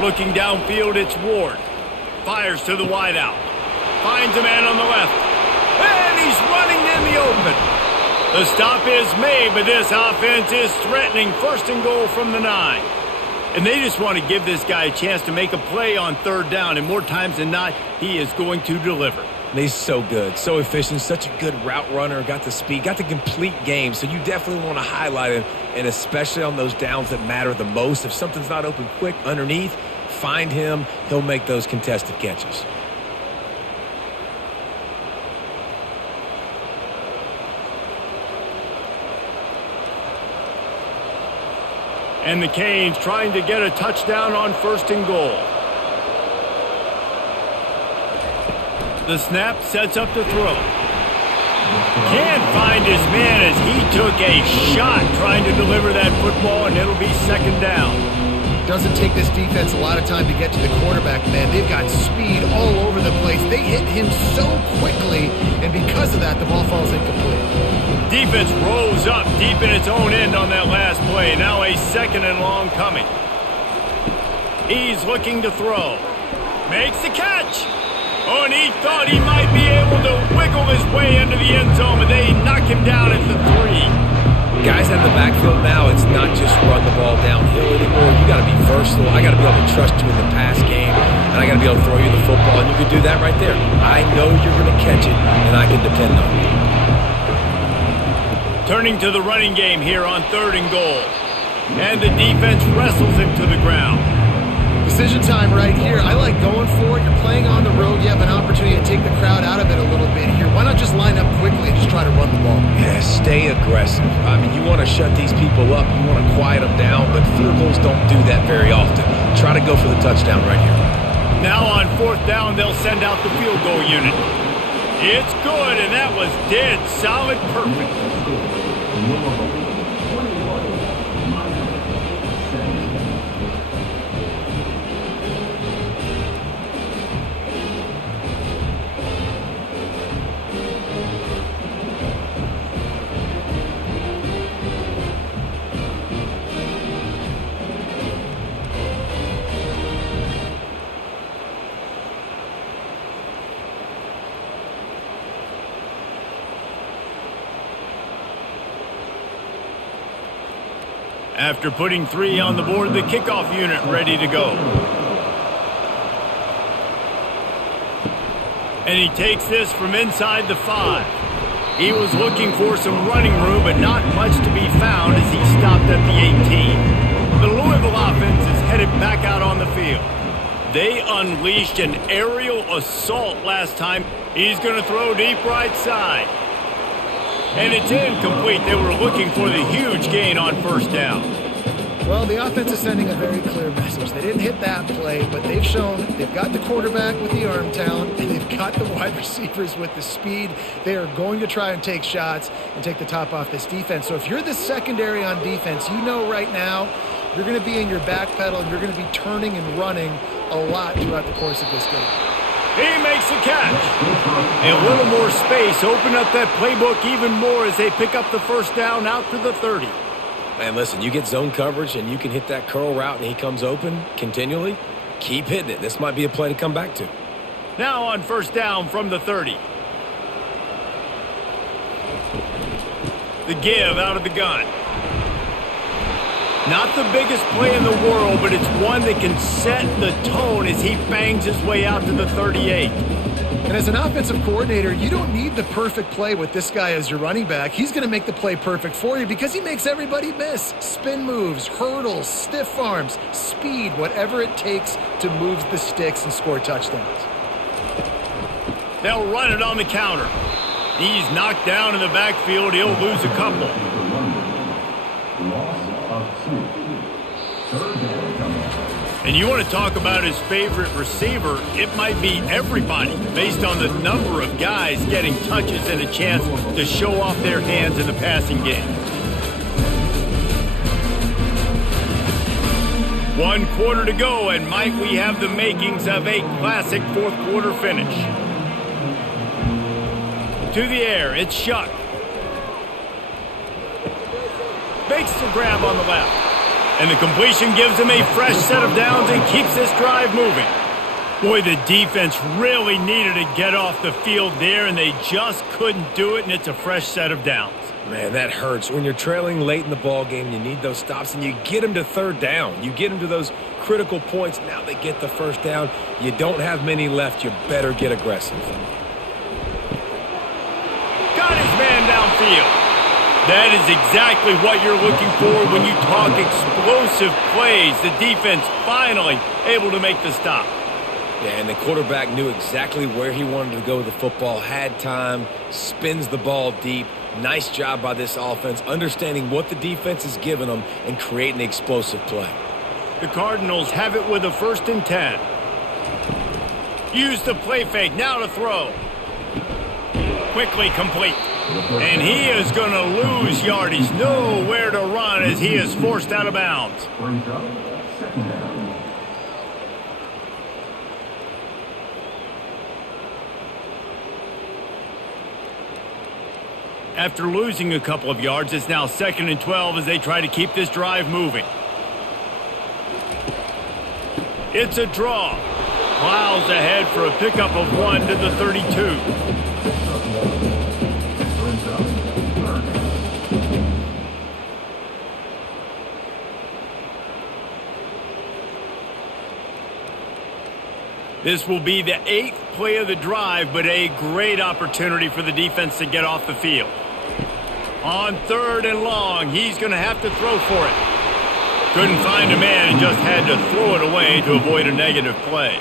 Looking downfield, it's Ward. Fires to the wideout. Finds a man on the left. And he's running in the open. The stop is made, but this offense is threatening 1st and goal from the 9. And they just want to give this guy a chance to make a play on 3rd down. And more times than not, he is going to deliver. And he's so good, so efficient, such a good route runner, got the speed, got the complete game. So you definitely want to highlight him, and especially on those downs that matter the most. If something's not open quick underneath, find him. He'll make those contested catches. And the Canes trying to get a touchdown on 1st and goal. The snap sets up the throw. Can't find his man as he took a shot trying to deliver that football, and it'll be 2nd down. Doesn't take this defense a lot of time to get to the quarterback, man. They've got speed all over the place. They hit him so quickly, and because of that, the ball falls incomplete. Defense rolls up deep in its own end on that last play. Now a 2nd and long coming. He's looking to throw. Makes the catch. Oh, and he thought he might be able to wiggle his way into the end zone, but they knock him down at the 3. Guys out of the backfield now, it's not just run the ball downhill anymore. You got to be versatile. I got to be able to trust you in the pass game, and I got to be able to throw you the football, and you can do that right there. I know you're going to catch it, and I can depend on you. Turning to the running game here on 3rd and goal. And the defense wrestles him to the ground. Decision time right here. I like going for it. You're playing on the road. You have an opportunity to take the crowd out of it a little bit here. Why not just line up quickly and just try to run the ball? Yeah, stay aggressive. I mean, you want to shut these people up. You want to quiet them down, but field goals don't do that very often. Try to go for the touchdown right here. Now on 4th down, they'll send out the field goal unit. It's good, and that was dead solid perfect. After putting 3 on the board, the kickoff unit ready to go. And he takes this from inside the 5. He was looking for some running room, but not much to be found as he stopped at the 18. The Louisville offense is headed back out on the field. They unleashed an aerial assault last time. He's going to throw deep right side. And it's incomplete. They were looking for the huge gain on 1st down. Well, the offense is sending a very clear message. They didn't hit that play, but they've shown they've got the quarterback with the arm talent, and they've got the wide receivers with the speed. They are going to try and take shots and take the top off this defense. So if you're the secondary on defense, you know right now you're going to be in your back pedal, and you're going to be turning and running a lot throughout the course of this game. He makes a catch. A little more space. Open up that playbook even more as they pick up the 1st down out to the 30. Man, listen, you get zone coverage and you can hit that curl route and he comes open continually. Keep hitting it. This might be a play to come back to. Now on 1st down from the 30. The give out of the gun. Not the biggest play in the world, but it's one that can set the tone as he bangs his way out to the 38. And as an offensive coordinator, you don't need the perfect play with this guy as your running back. He's going to make the play perfect for you because he makes everybody miss. Spin moves, hurdles, stiff arms, speed, whatever it takes to move the sticks and score touchdowns. They'll run it on the counter. He's knocked down in the backfield. He'll lose a couple. And you want to talk about his favorite receiver, it might be everybody based on the number of guys getting touches and a chance to show off their hands in the passing game. 1 quarter to go, and might we have the makings of a classic 4th quarter finish. To the air, it's Shuck. Makes the grab on the left. And the completion gives him a fresh set of downs and keeps this drive moving. Boy, the defense really needed to get off the field there, and they just couldn't do it, and it's a fresh set of downs. Man, that hurts. When you're trailing late in the ball game, you need those stops, and you get them to 3rd down. You get them to those critical points. Now they get the 1st down. You don't have many left. You better get aggressive. Got his man downfield. That is exactly what you're looking for when you talk explosive plays. The defense finally able to make the stop. Yeah, and the quarterback knew exactly where he wanted to go with the football, had time, spins the ball deep. Nice job by this offense, understanding what the defense is giving them and creating the explosive play. The Cardinals have it with a 1st and 10. Use the play fake, now to throw. Quickly complete. And he is going to lose yardage. Nowhere to run as he is forced out of bounds. After losing a couple of yards, it's now 2nd and 12 as they try to keep this drive moving. It's a draw. Plows ahead for a pickup of 1 to the 32. This will be the 8th play of the drive, but a great opportunity for the defense to get off the field. On 3rd and long, he's going to have to throw for it. Couldn't find a man and just had to throw it away to avoid a negative play.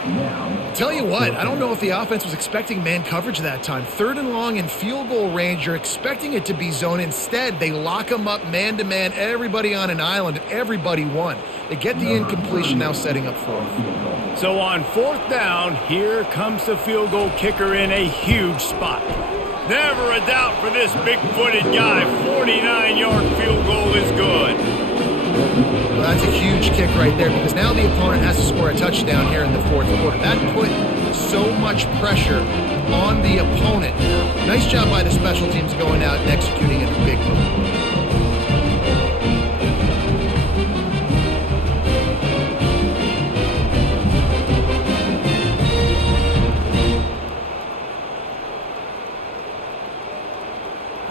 Tell you what, I don't know if the offense was expecting man coverage that time. 3rd and long in field goal range, you're expecting it to be zone. Instead, they lock them up man-to-man, everybody on an island, and everybody won. They get the incompletion, now setting up 4th. So on 4th down, here comes the field goal kicker in a huge spot. Never a doubt for this big-footed guy. 49-yard field goal is good. Well, that's a huge kick right there because now the opponent has to score a touchdown here in the 4th quarter. That put so much pressure on the opponent. Nice job by the special teams going out and executing in a big move.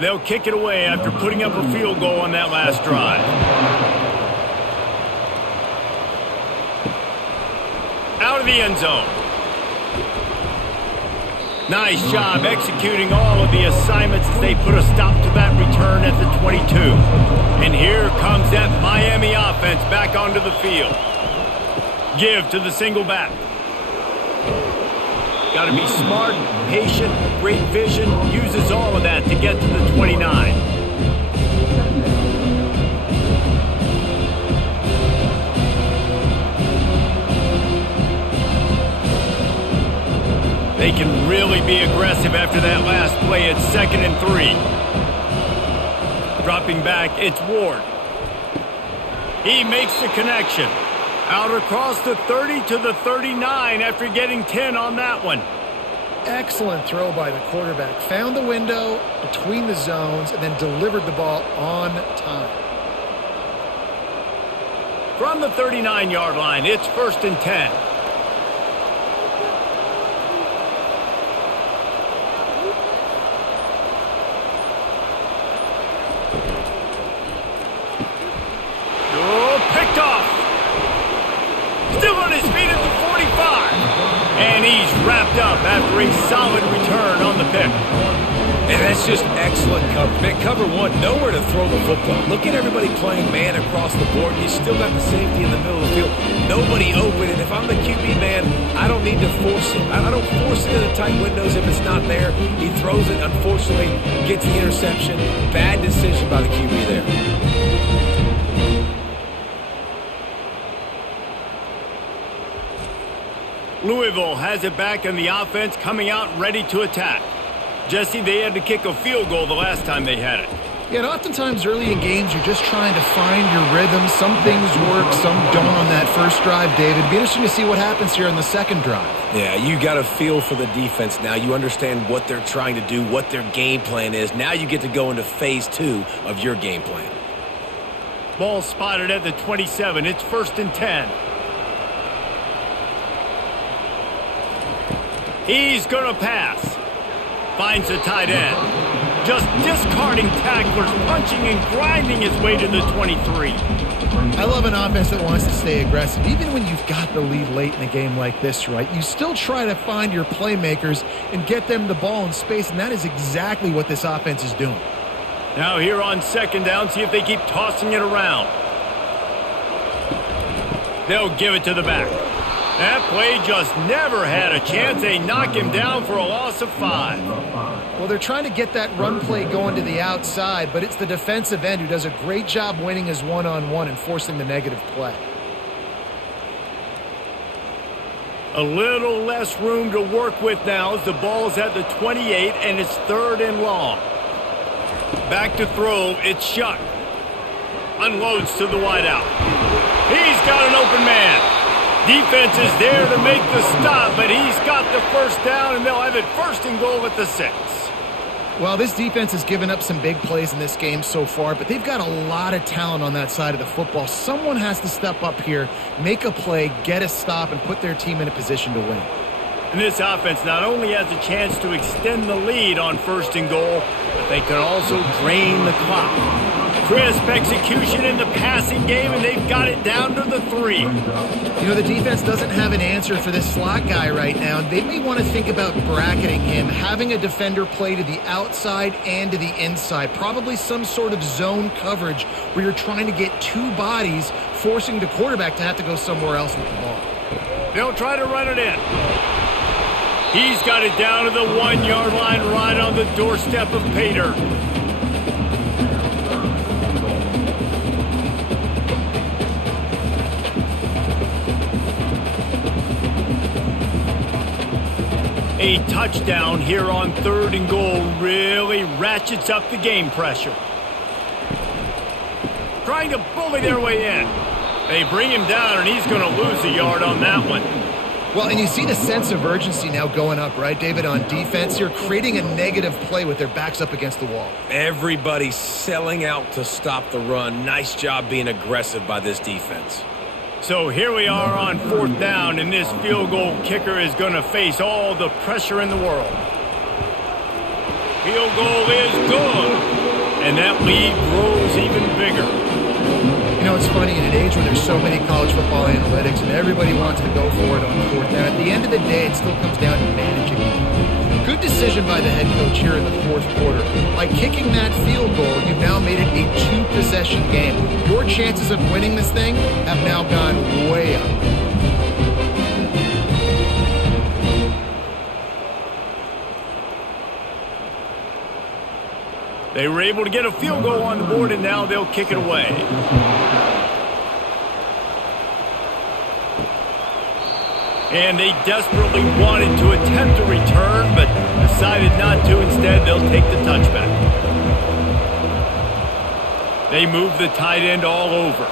They'll kick it away after putting up a field goal on that last drive. Out of the end zone. Nice job executing all of the assignments as they put a stop to that return at the 22. And here comes that Miami offense back onto the field. Give to the single back. Got to be smart, patient, great vision, uses all of that to get to the 29. They can really be aggressive after that last play. It's 2nd and 3. Dropping back, it's Ward. He makes the connection. Out across the 30 to the 39 after getting 10 on that one. Excellent throw by the quarterback. Found the window between the zones and then delivered the ball on time. From the 39-yard line, it's 1st and 10. Picked off. Still on his feet at the 45. And he's wrapped up after a solid return on the pick. And that's just excellent coverage. Man, cover 1, nowhere to throw the football. Look at everybody playing man across the board. You still got the safety in the middle of the field. Nobody open. And if I'm the QB man, I don't need to force it. I don't force it in the tight windows if it's not there. He throws it, unfortunately, gets the interception. Bad decision by the QB there. Louisville has it back in the offense, coming out ready to attack. Jesse, they had to kick a field goal the last time they had it. Yeah, and oftentimes early in games, you're just trying to find your rhythm. Some things work, some don't on that first drive, David. It'd be interesting to see what happens here in the second drive. Yeah, you got a feel for the defense now. You understand what they're trying to do, what their game plan is. Now you get to go into phase 2 of your game plan. Ball spotted at the 27. It's 1st and 10. He's going to pass. Finds the tight end. Just discarding tacklers, punching and grinding his way to the 23. I love an offense that wants to stay aggressive. Even when you've got the lead late in a game like this, right, you still try to find your playmakers and get them the ball in space, and that is exactly what this offense is doing. Now here on 2nd down, see if they keep tossing it around. They'll give it to the back. That play just never had a chance. They knock him down for a loss of 5. Well, they're trying to get that run play going to the outside, but it's the defensive end who does a great job winning his one-on-one and forcing the negative play. A little less room to work with now as the ball's at the 28 and it's 3rd and long. Back to throw, it's Shuck. Unloads to the wideout. He's got an open man. Defense is there to make the stop, but he's got the first down, and they'll have it 1st and goal at the 6. Well, this defense has given up some big plays in this game so far, but they've got a lot of talent on that side of the football. Someone has to step up here, make a play, get a stop, and put their team in a position to win. And this offense not only has a chance to extend the lead on 1st and goal, but they can also drain the clock. Crisp execution in the passing game, and they've got it down to the 3. You know, the defense doesn't have an answer for this slot guy right now. They may want to think about bracketing him, having a defender play to the outside and to the inside. Probably some sort of zone coverage where you're trying to get 2 bodies, forcing the quarterback to have to go somewhere else with the ball. They'll try to run it in. He's got it down to the 1-yard line right on the doorstep of pay dirt. A touchdown here on 3rd and goal really ratchets up the game pressure. Trying to bully their way in. They bring him down, and he's going to lose a yard on that one. Well, and you see the sense of urgency now going up, right, David, on defense. You're creating a negative play with their backs up against the wall. Everybody's selling out to stop the run. Nice job being aggressive by this defense. So here we are on 4th down, and this field goal kicker is going to face all the pressure in the world. Field goal is good, and that lead grows even bigger. You know, it's funny, in an age where there's so many college football analytics and everybody wants to go for it on 4th down, at the end of the day, it still comes down to managing it. Good decision by the head coach here in the 4th quarter. By kicking that field goal, you've now made it a 2-possession game. Your chances of winning this thing have now gone way up. They were able to get a field goal on the board, and now they'll kick it away. And they desperately wanted to attempt a return, but decided not to. Instead, they'll take the touchback. They move the tight end all over.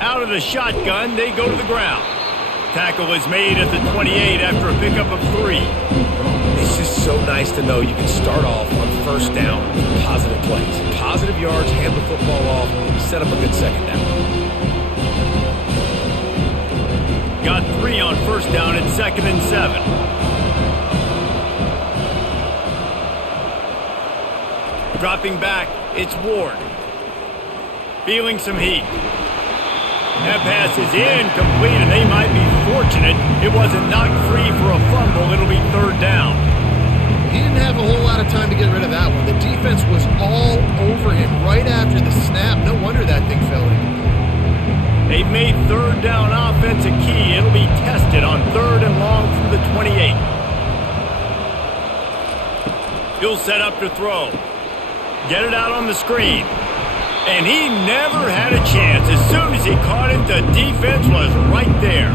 Out of the shotgun, they go to the ground. Tackle is made at the 28 after a pickup of 3. It's just so nice to know you can start off on 1st down with positive plays. Positive yards, hand the football off, set up a good 2nd down. Got 3 on 1st down at 2nd and 7. Dropping back, it's Ward. Feeling some heat. That pass is incomplete, and they might be fortunate it wasn't knocked free for a fumble. It'll be 3rd down. He didn't have a whole lot of time to get rid of that one. The defense was all over him right after the snap. No wonder that thing fell in. They've made 3rd down offense a key. It'll be tested on 3rd and long from the 28. He'll set up to throw. Get it out on the screen. And he never had a chance. As soon as he caught it, the defense was right there.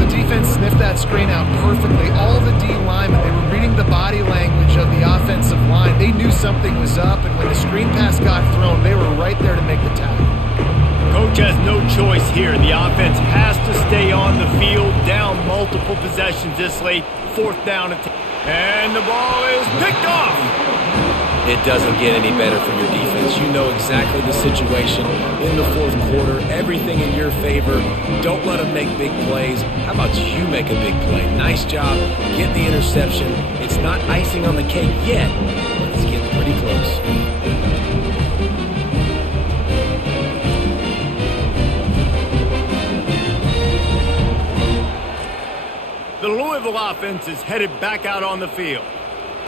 The defense sniffed that screen out perfectly. All the D linemen, they were reading the body language of the offensive line. They knew something was up, and when the screen pass got thrown, they were right there to make the tackle. Coach has no choice here. The offense has to stay on the field, down multiple possessions this late. 4th down. And the ball is picked off. It doesn't get any better from your defense. You know exactly the situation in the 4th quarter. Everything in your favor. Don't let them make big plays. How about you make a big play? Nice job. Get the interception. It's not icing on the cake yet, but it's getting pretty close. The Louisville offense is headed back out on the field.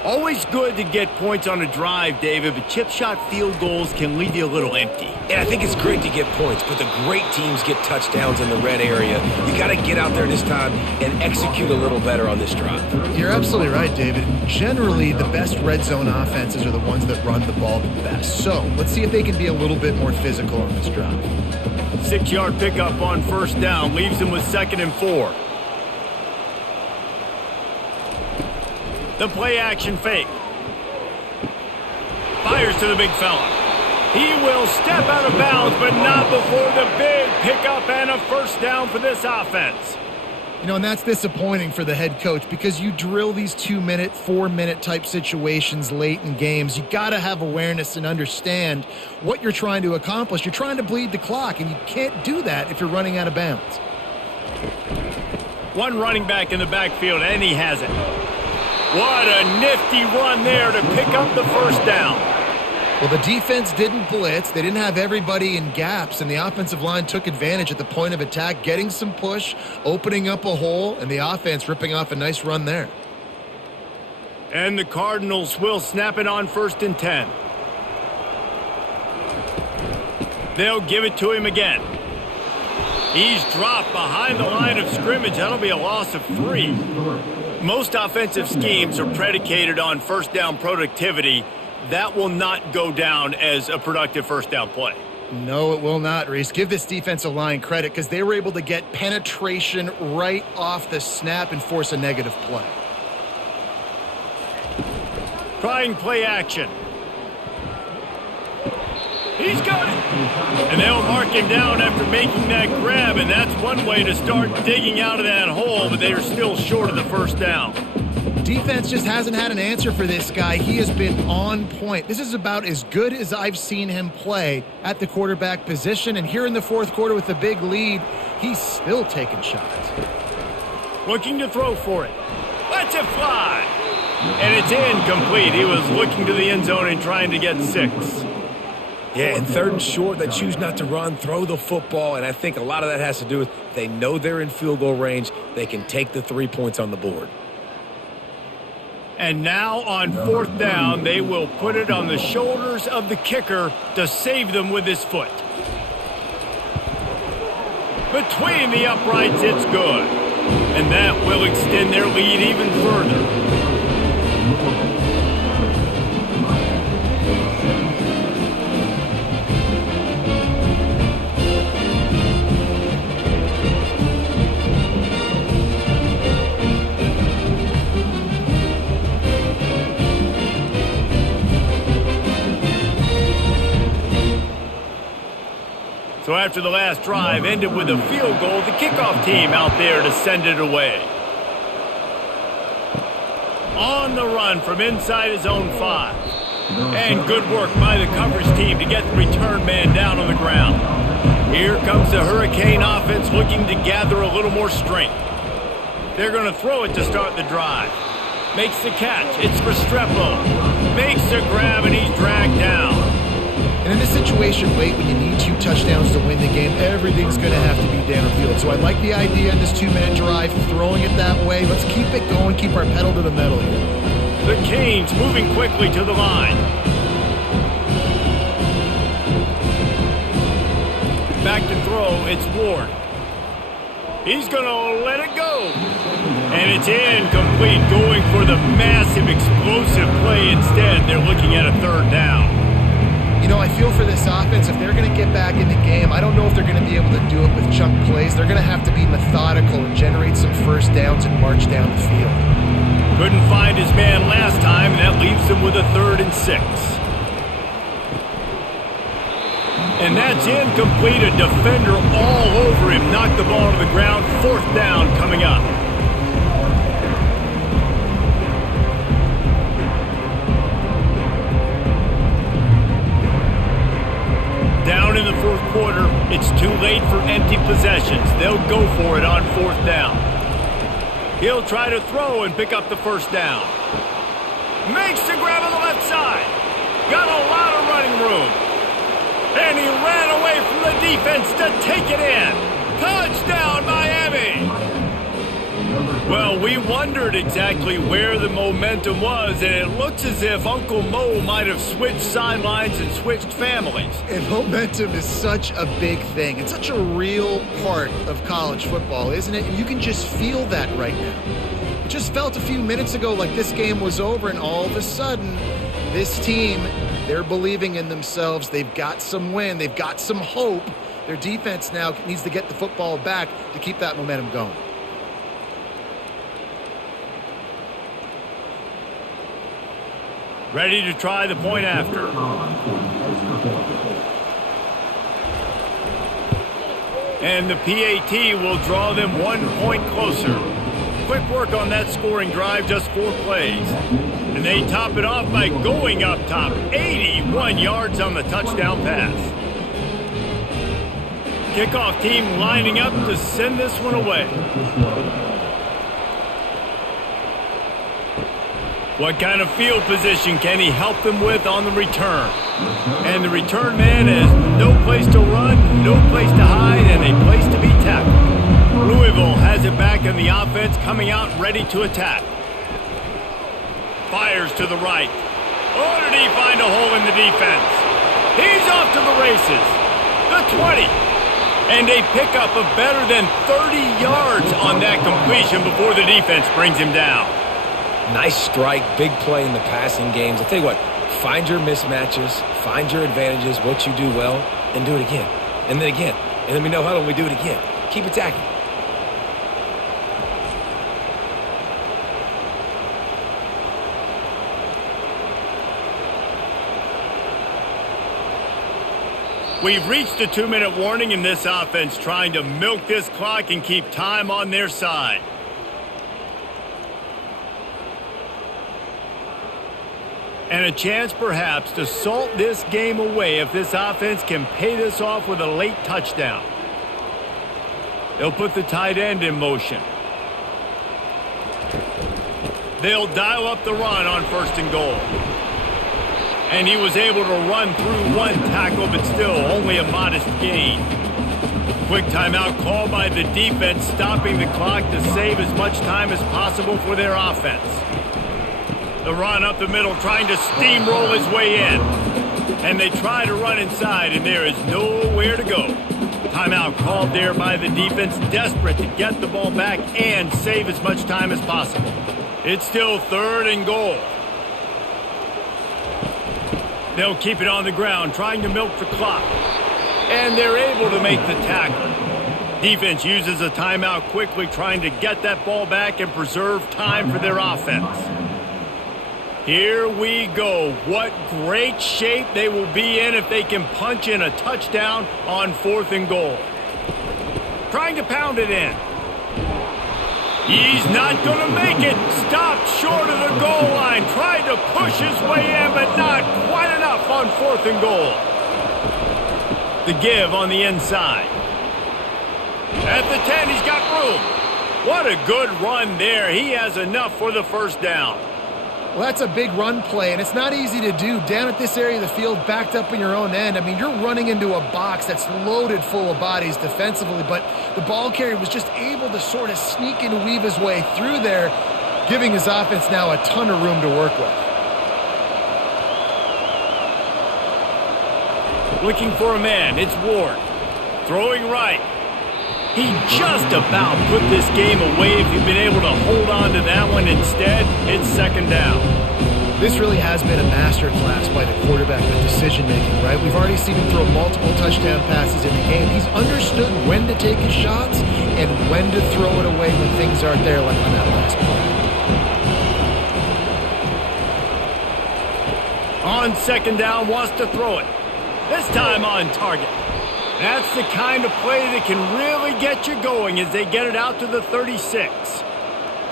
Always good to get points on a drive, David, but chip shot field goals can leave you a little empty. And I think it's great to get points, but the great teams get touchdowns in the red area. You got to get out there this time and execute a little better on this drive. You're absolutely right, David. Generally, the best red zone offenses are the ones that run the ball the best. So let's see if they can be a little bit more physical on this drive. 6-yard pickup on 1st down leaves them with 2nd and 4. The play action fake. Fires to the big fella. He will step out of bounds, but not before the big pickup and a 1st down for this offense. You know, and that's disappointing for the head coach because you drill these 2-minute, 4-minute type situations late in games. You got to have awareness and understand what you're trying to accomplish. You're trying to bleed the clock, and you can't do that if you're running out of bounds. One running back in the backfield, and he has it. What a nifty run there to pick up the first down. Well, the defense didn't blitz. They didn't have everybody in gaps, and the offensive line took advantage at the point of attack, getting some push, opening up a hole, and the offense ripping off a nice run there. And the Cardinals will snap it on 1st and 10. They'll give it to him again. He's dropped behind the line of scrimmage. That'll be a loss of 3. Most offensive schemes are predicated on first down productivity. That will not go down as a productive first down play. No, it will not, Reese. Give this defensive line credit because they were able to get penetration right off the snap and force a negative play. Trying play action. He's got it. And they'll mark him down after making that grab, and that's one way to start digging out of that hole, but they are still short of the first down. Defense just hasn't had an answer for this guy. He has been on point. This is about as good as I've seen him play at the quarterback position, and here in the fourth quarter with the big lead, he's still taking shots. Looking to throw for it. Lets it fly. And it's incomplete. He was looking to the end zone and trying to get 6. Yeah, and 3rd and short, they choose not to run, throw the football, and I think a lot of that has to do with they know they're in field goal range. They can take the 3 points on the board. And now on 4th down, they will put it on the shoulders of the kicker to save them with his foot. Between the uprights, it's good. And that will extend their lead even further. So after the last drive ended with a field goal, the kickoff team out there to send it away. On the run from inside his own 5. And good work by the coverage team to get the return man down on the ground. Here comes the Hurricane offense looking to gather a little more strength. They're going to throw it to start the drive. Makes the catch. It's Restrepo. Makes the grab, and he's dragged down. And in this situation late when you need 2 touchdowns to win the game, everything's going to have to be downfield. So I like the idea in this 2-minute drive, throwing it that way. Let's keep it going, keep our pedal to the metal here. The Canes moving quickly to the line. Back to throw, it's Ward. He's going to let it go. And it's incomplete, going for the massive explosive play instead. They're looking at a 3rd down. You know, I feel for this offense, if they're going to get back in the game, I don't know if they're going to be able to do it with chunk plays. They're going to have to be methodical and generate some first downs and march down the field. Couldn't find his man last time, and that leaves them with a 3rd and 6. And that's incomplete. A defender all over him. Knocked the ball to the ground. 4th down coming up. Down in the 4th quarter, it's too late for empty possessions. They'll go for it on 4th down. He'll try to throw and pick up the first down. Makes the grab on the left side. Got a lot of running room. And he ran away from the defense to take it in. Touchdown, Miami! Well, we wondered exactly where the momentum was, and it looks as if Uncle Mo might have switched sidelines and switched families. And momentum is such a big thing. It's such a real part of college football, isn't it? And you can just feel that right now. It just felt a few minutes ago like this game was over, and all of a sudden, this team, they're believing in themselves. They've got some win. They've got some hope. Their defense now needs to get the football back to keep that momentum going. Ready to try the point after. And the PAT will draw them 1 point closer. Quick work on that scoring drive, just 4 plays. And they top it off by going up top. 81 yards on the touchdown pass. Kickoff team lining up to send this one away. What kind of field position can he help them with on the return? And the return man has no place to run, no place to hide, and a place to be tackled. Louisville has it back in the offense, coming out ready to attack. Fires to the right. Oh, did he find a hole in the defense? He's off to the races. The 20. And a pickup of better than 30 yards on that completion before the defense brings him down. Nice strike, big play in the passing games. I'll tell you what, find your mismatches, find your advantages, what you do well, and do it again. And then again. And then we know how when we do it again. Keep attacking. We've reached a 2-minute warning in this offense, trying to milk this clock and keep time on their side. And a chance perhaps to salt this game away if this offense can pay this off with a late touchdown. They'll put the tight end in motion. They'll dial up the run on 1st and goal. And he was able to run through one tackle, but still only a modest gain. Quick timeout call by the defense, stopping the clock to save as much time as possible for their offense. The run up the middle, trying to steamroll his way in. And they try to run inside, and there is nowhere to go. Timeout called there by the defense, desperate to get the ball back and save as much time as possible. It's still 3rd and goal. They'll keep it on the ground, trying to milk the clock. And they're able to make the tackle. Defense uses a timeout quickly, trying to get that ball back and preserve time for their offense. Here we go. What great shape they will be in if they can punch in a touchdown on 4th and goal. Trying to pound it in. He's not going to make it. Stopped short of the goal line. Tried to push his way in, but not quite enough on 4th and goal. The give on the inside. At the 10, he's got room. What a good run there. He has enough for the 1st down. Well, that's a big run play, and it's not easy to do. Down at this area of the field, backed up in your own end. I mean, you're running into a box that's loaded full of bodies defensively, but the ball carrier was just able to sort of sneak and weave his way through there, giving his offense now a ton of room to work with. Looking for a man, it's Ward. Throwing right. He just about put this game away if he'd been able to hold on to that one. Instead, it's 2nd down. This really has been a masterclass by the quarterback with decision-making, right? We've already seen him throw multiple touchdown passes in the game. He's understood when to take his shots and when to throw it away when things aren't there, like on that last play. On 2nd down, wants to throw it. This time on target. That's the kind of play that can really get you going as they get it out to the 36.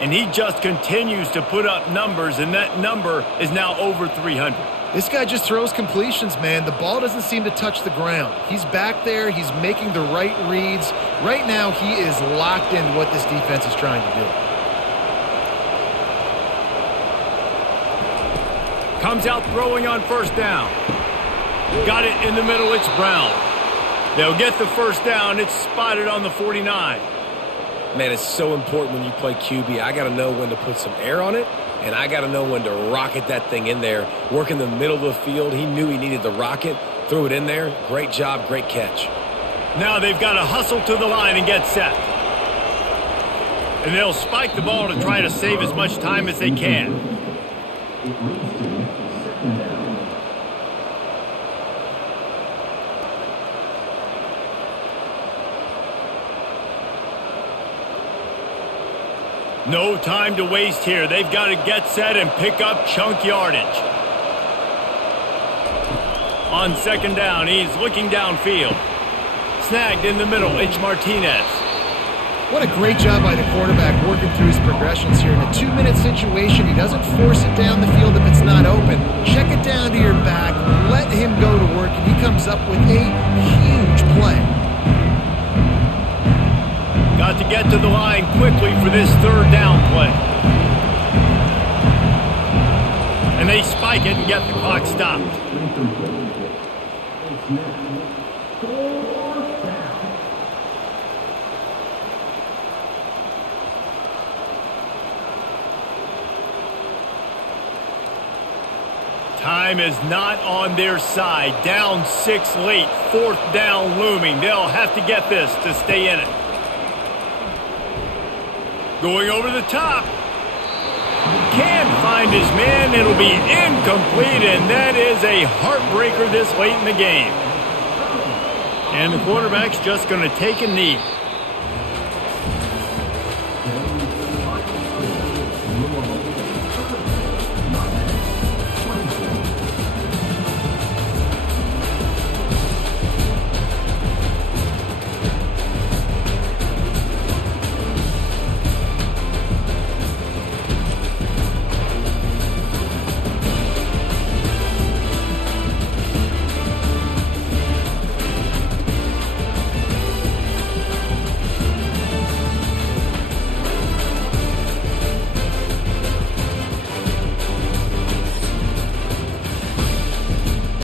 And he just continues to put up numbers, and that number is now over 300. This guy just throws completions, man. The ball doesn't seem to touch the ground. He's back there. He's making the right reads. Right now, he is locked in what this defense is trying to do. Comes out throwing on 1st down. Got it in the middle. It's Brown. They'll get the 1st down. It's spotted on the 49. Man, it's so important when you play QB. I got to know when to put some air on it, and I got to know when to rocket that thing in there. Work in the middle of the field. He knew he needed the rocket. Threw it in there. Great job, great catch. Now they've got to hustle to the line and get set. And they'll spike the ball to try to save as much time as they can. No time to waste here. They've got to get set and pick up chunk yardage. On 2nd down, he's looking downfield. Snagged in the middle, it's Martinez. What a great job by the quarterback working through his progressions here. In a 2-minute situation, he doesn't force it down the field if it's not open. Check it down to your back, let him go to work, and he comes up with a huge play. Got to get to the line quickly for this 3rd down play. And they spike it and get the clock stopped. Time is not on their side. Down 6 late. 4th down looming. They'll have to get this to stay in it. Going over the top. Can't find his man. It'll be incomplete, and that is a heartbreaker this late in the game. And the quarterback's just going to take a knee.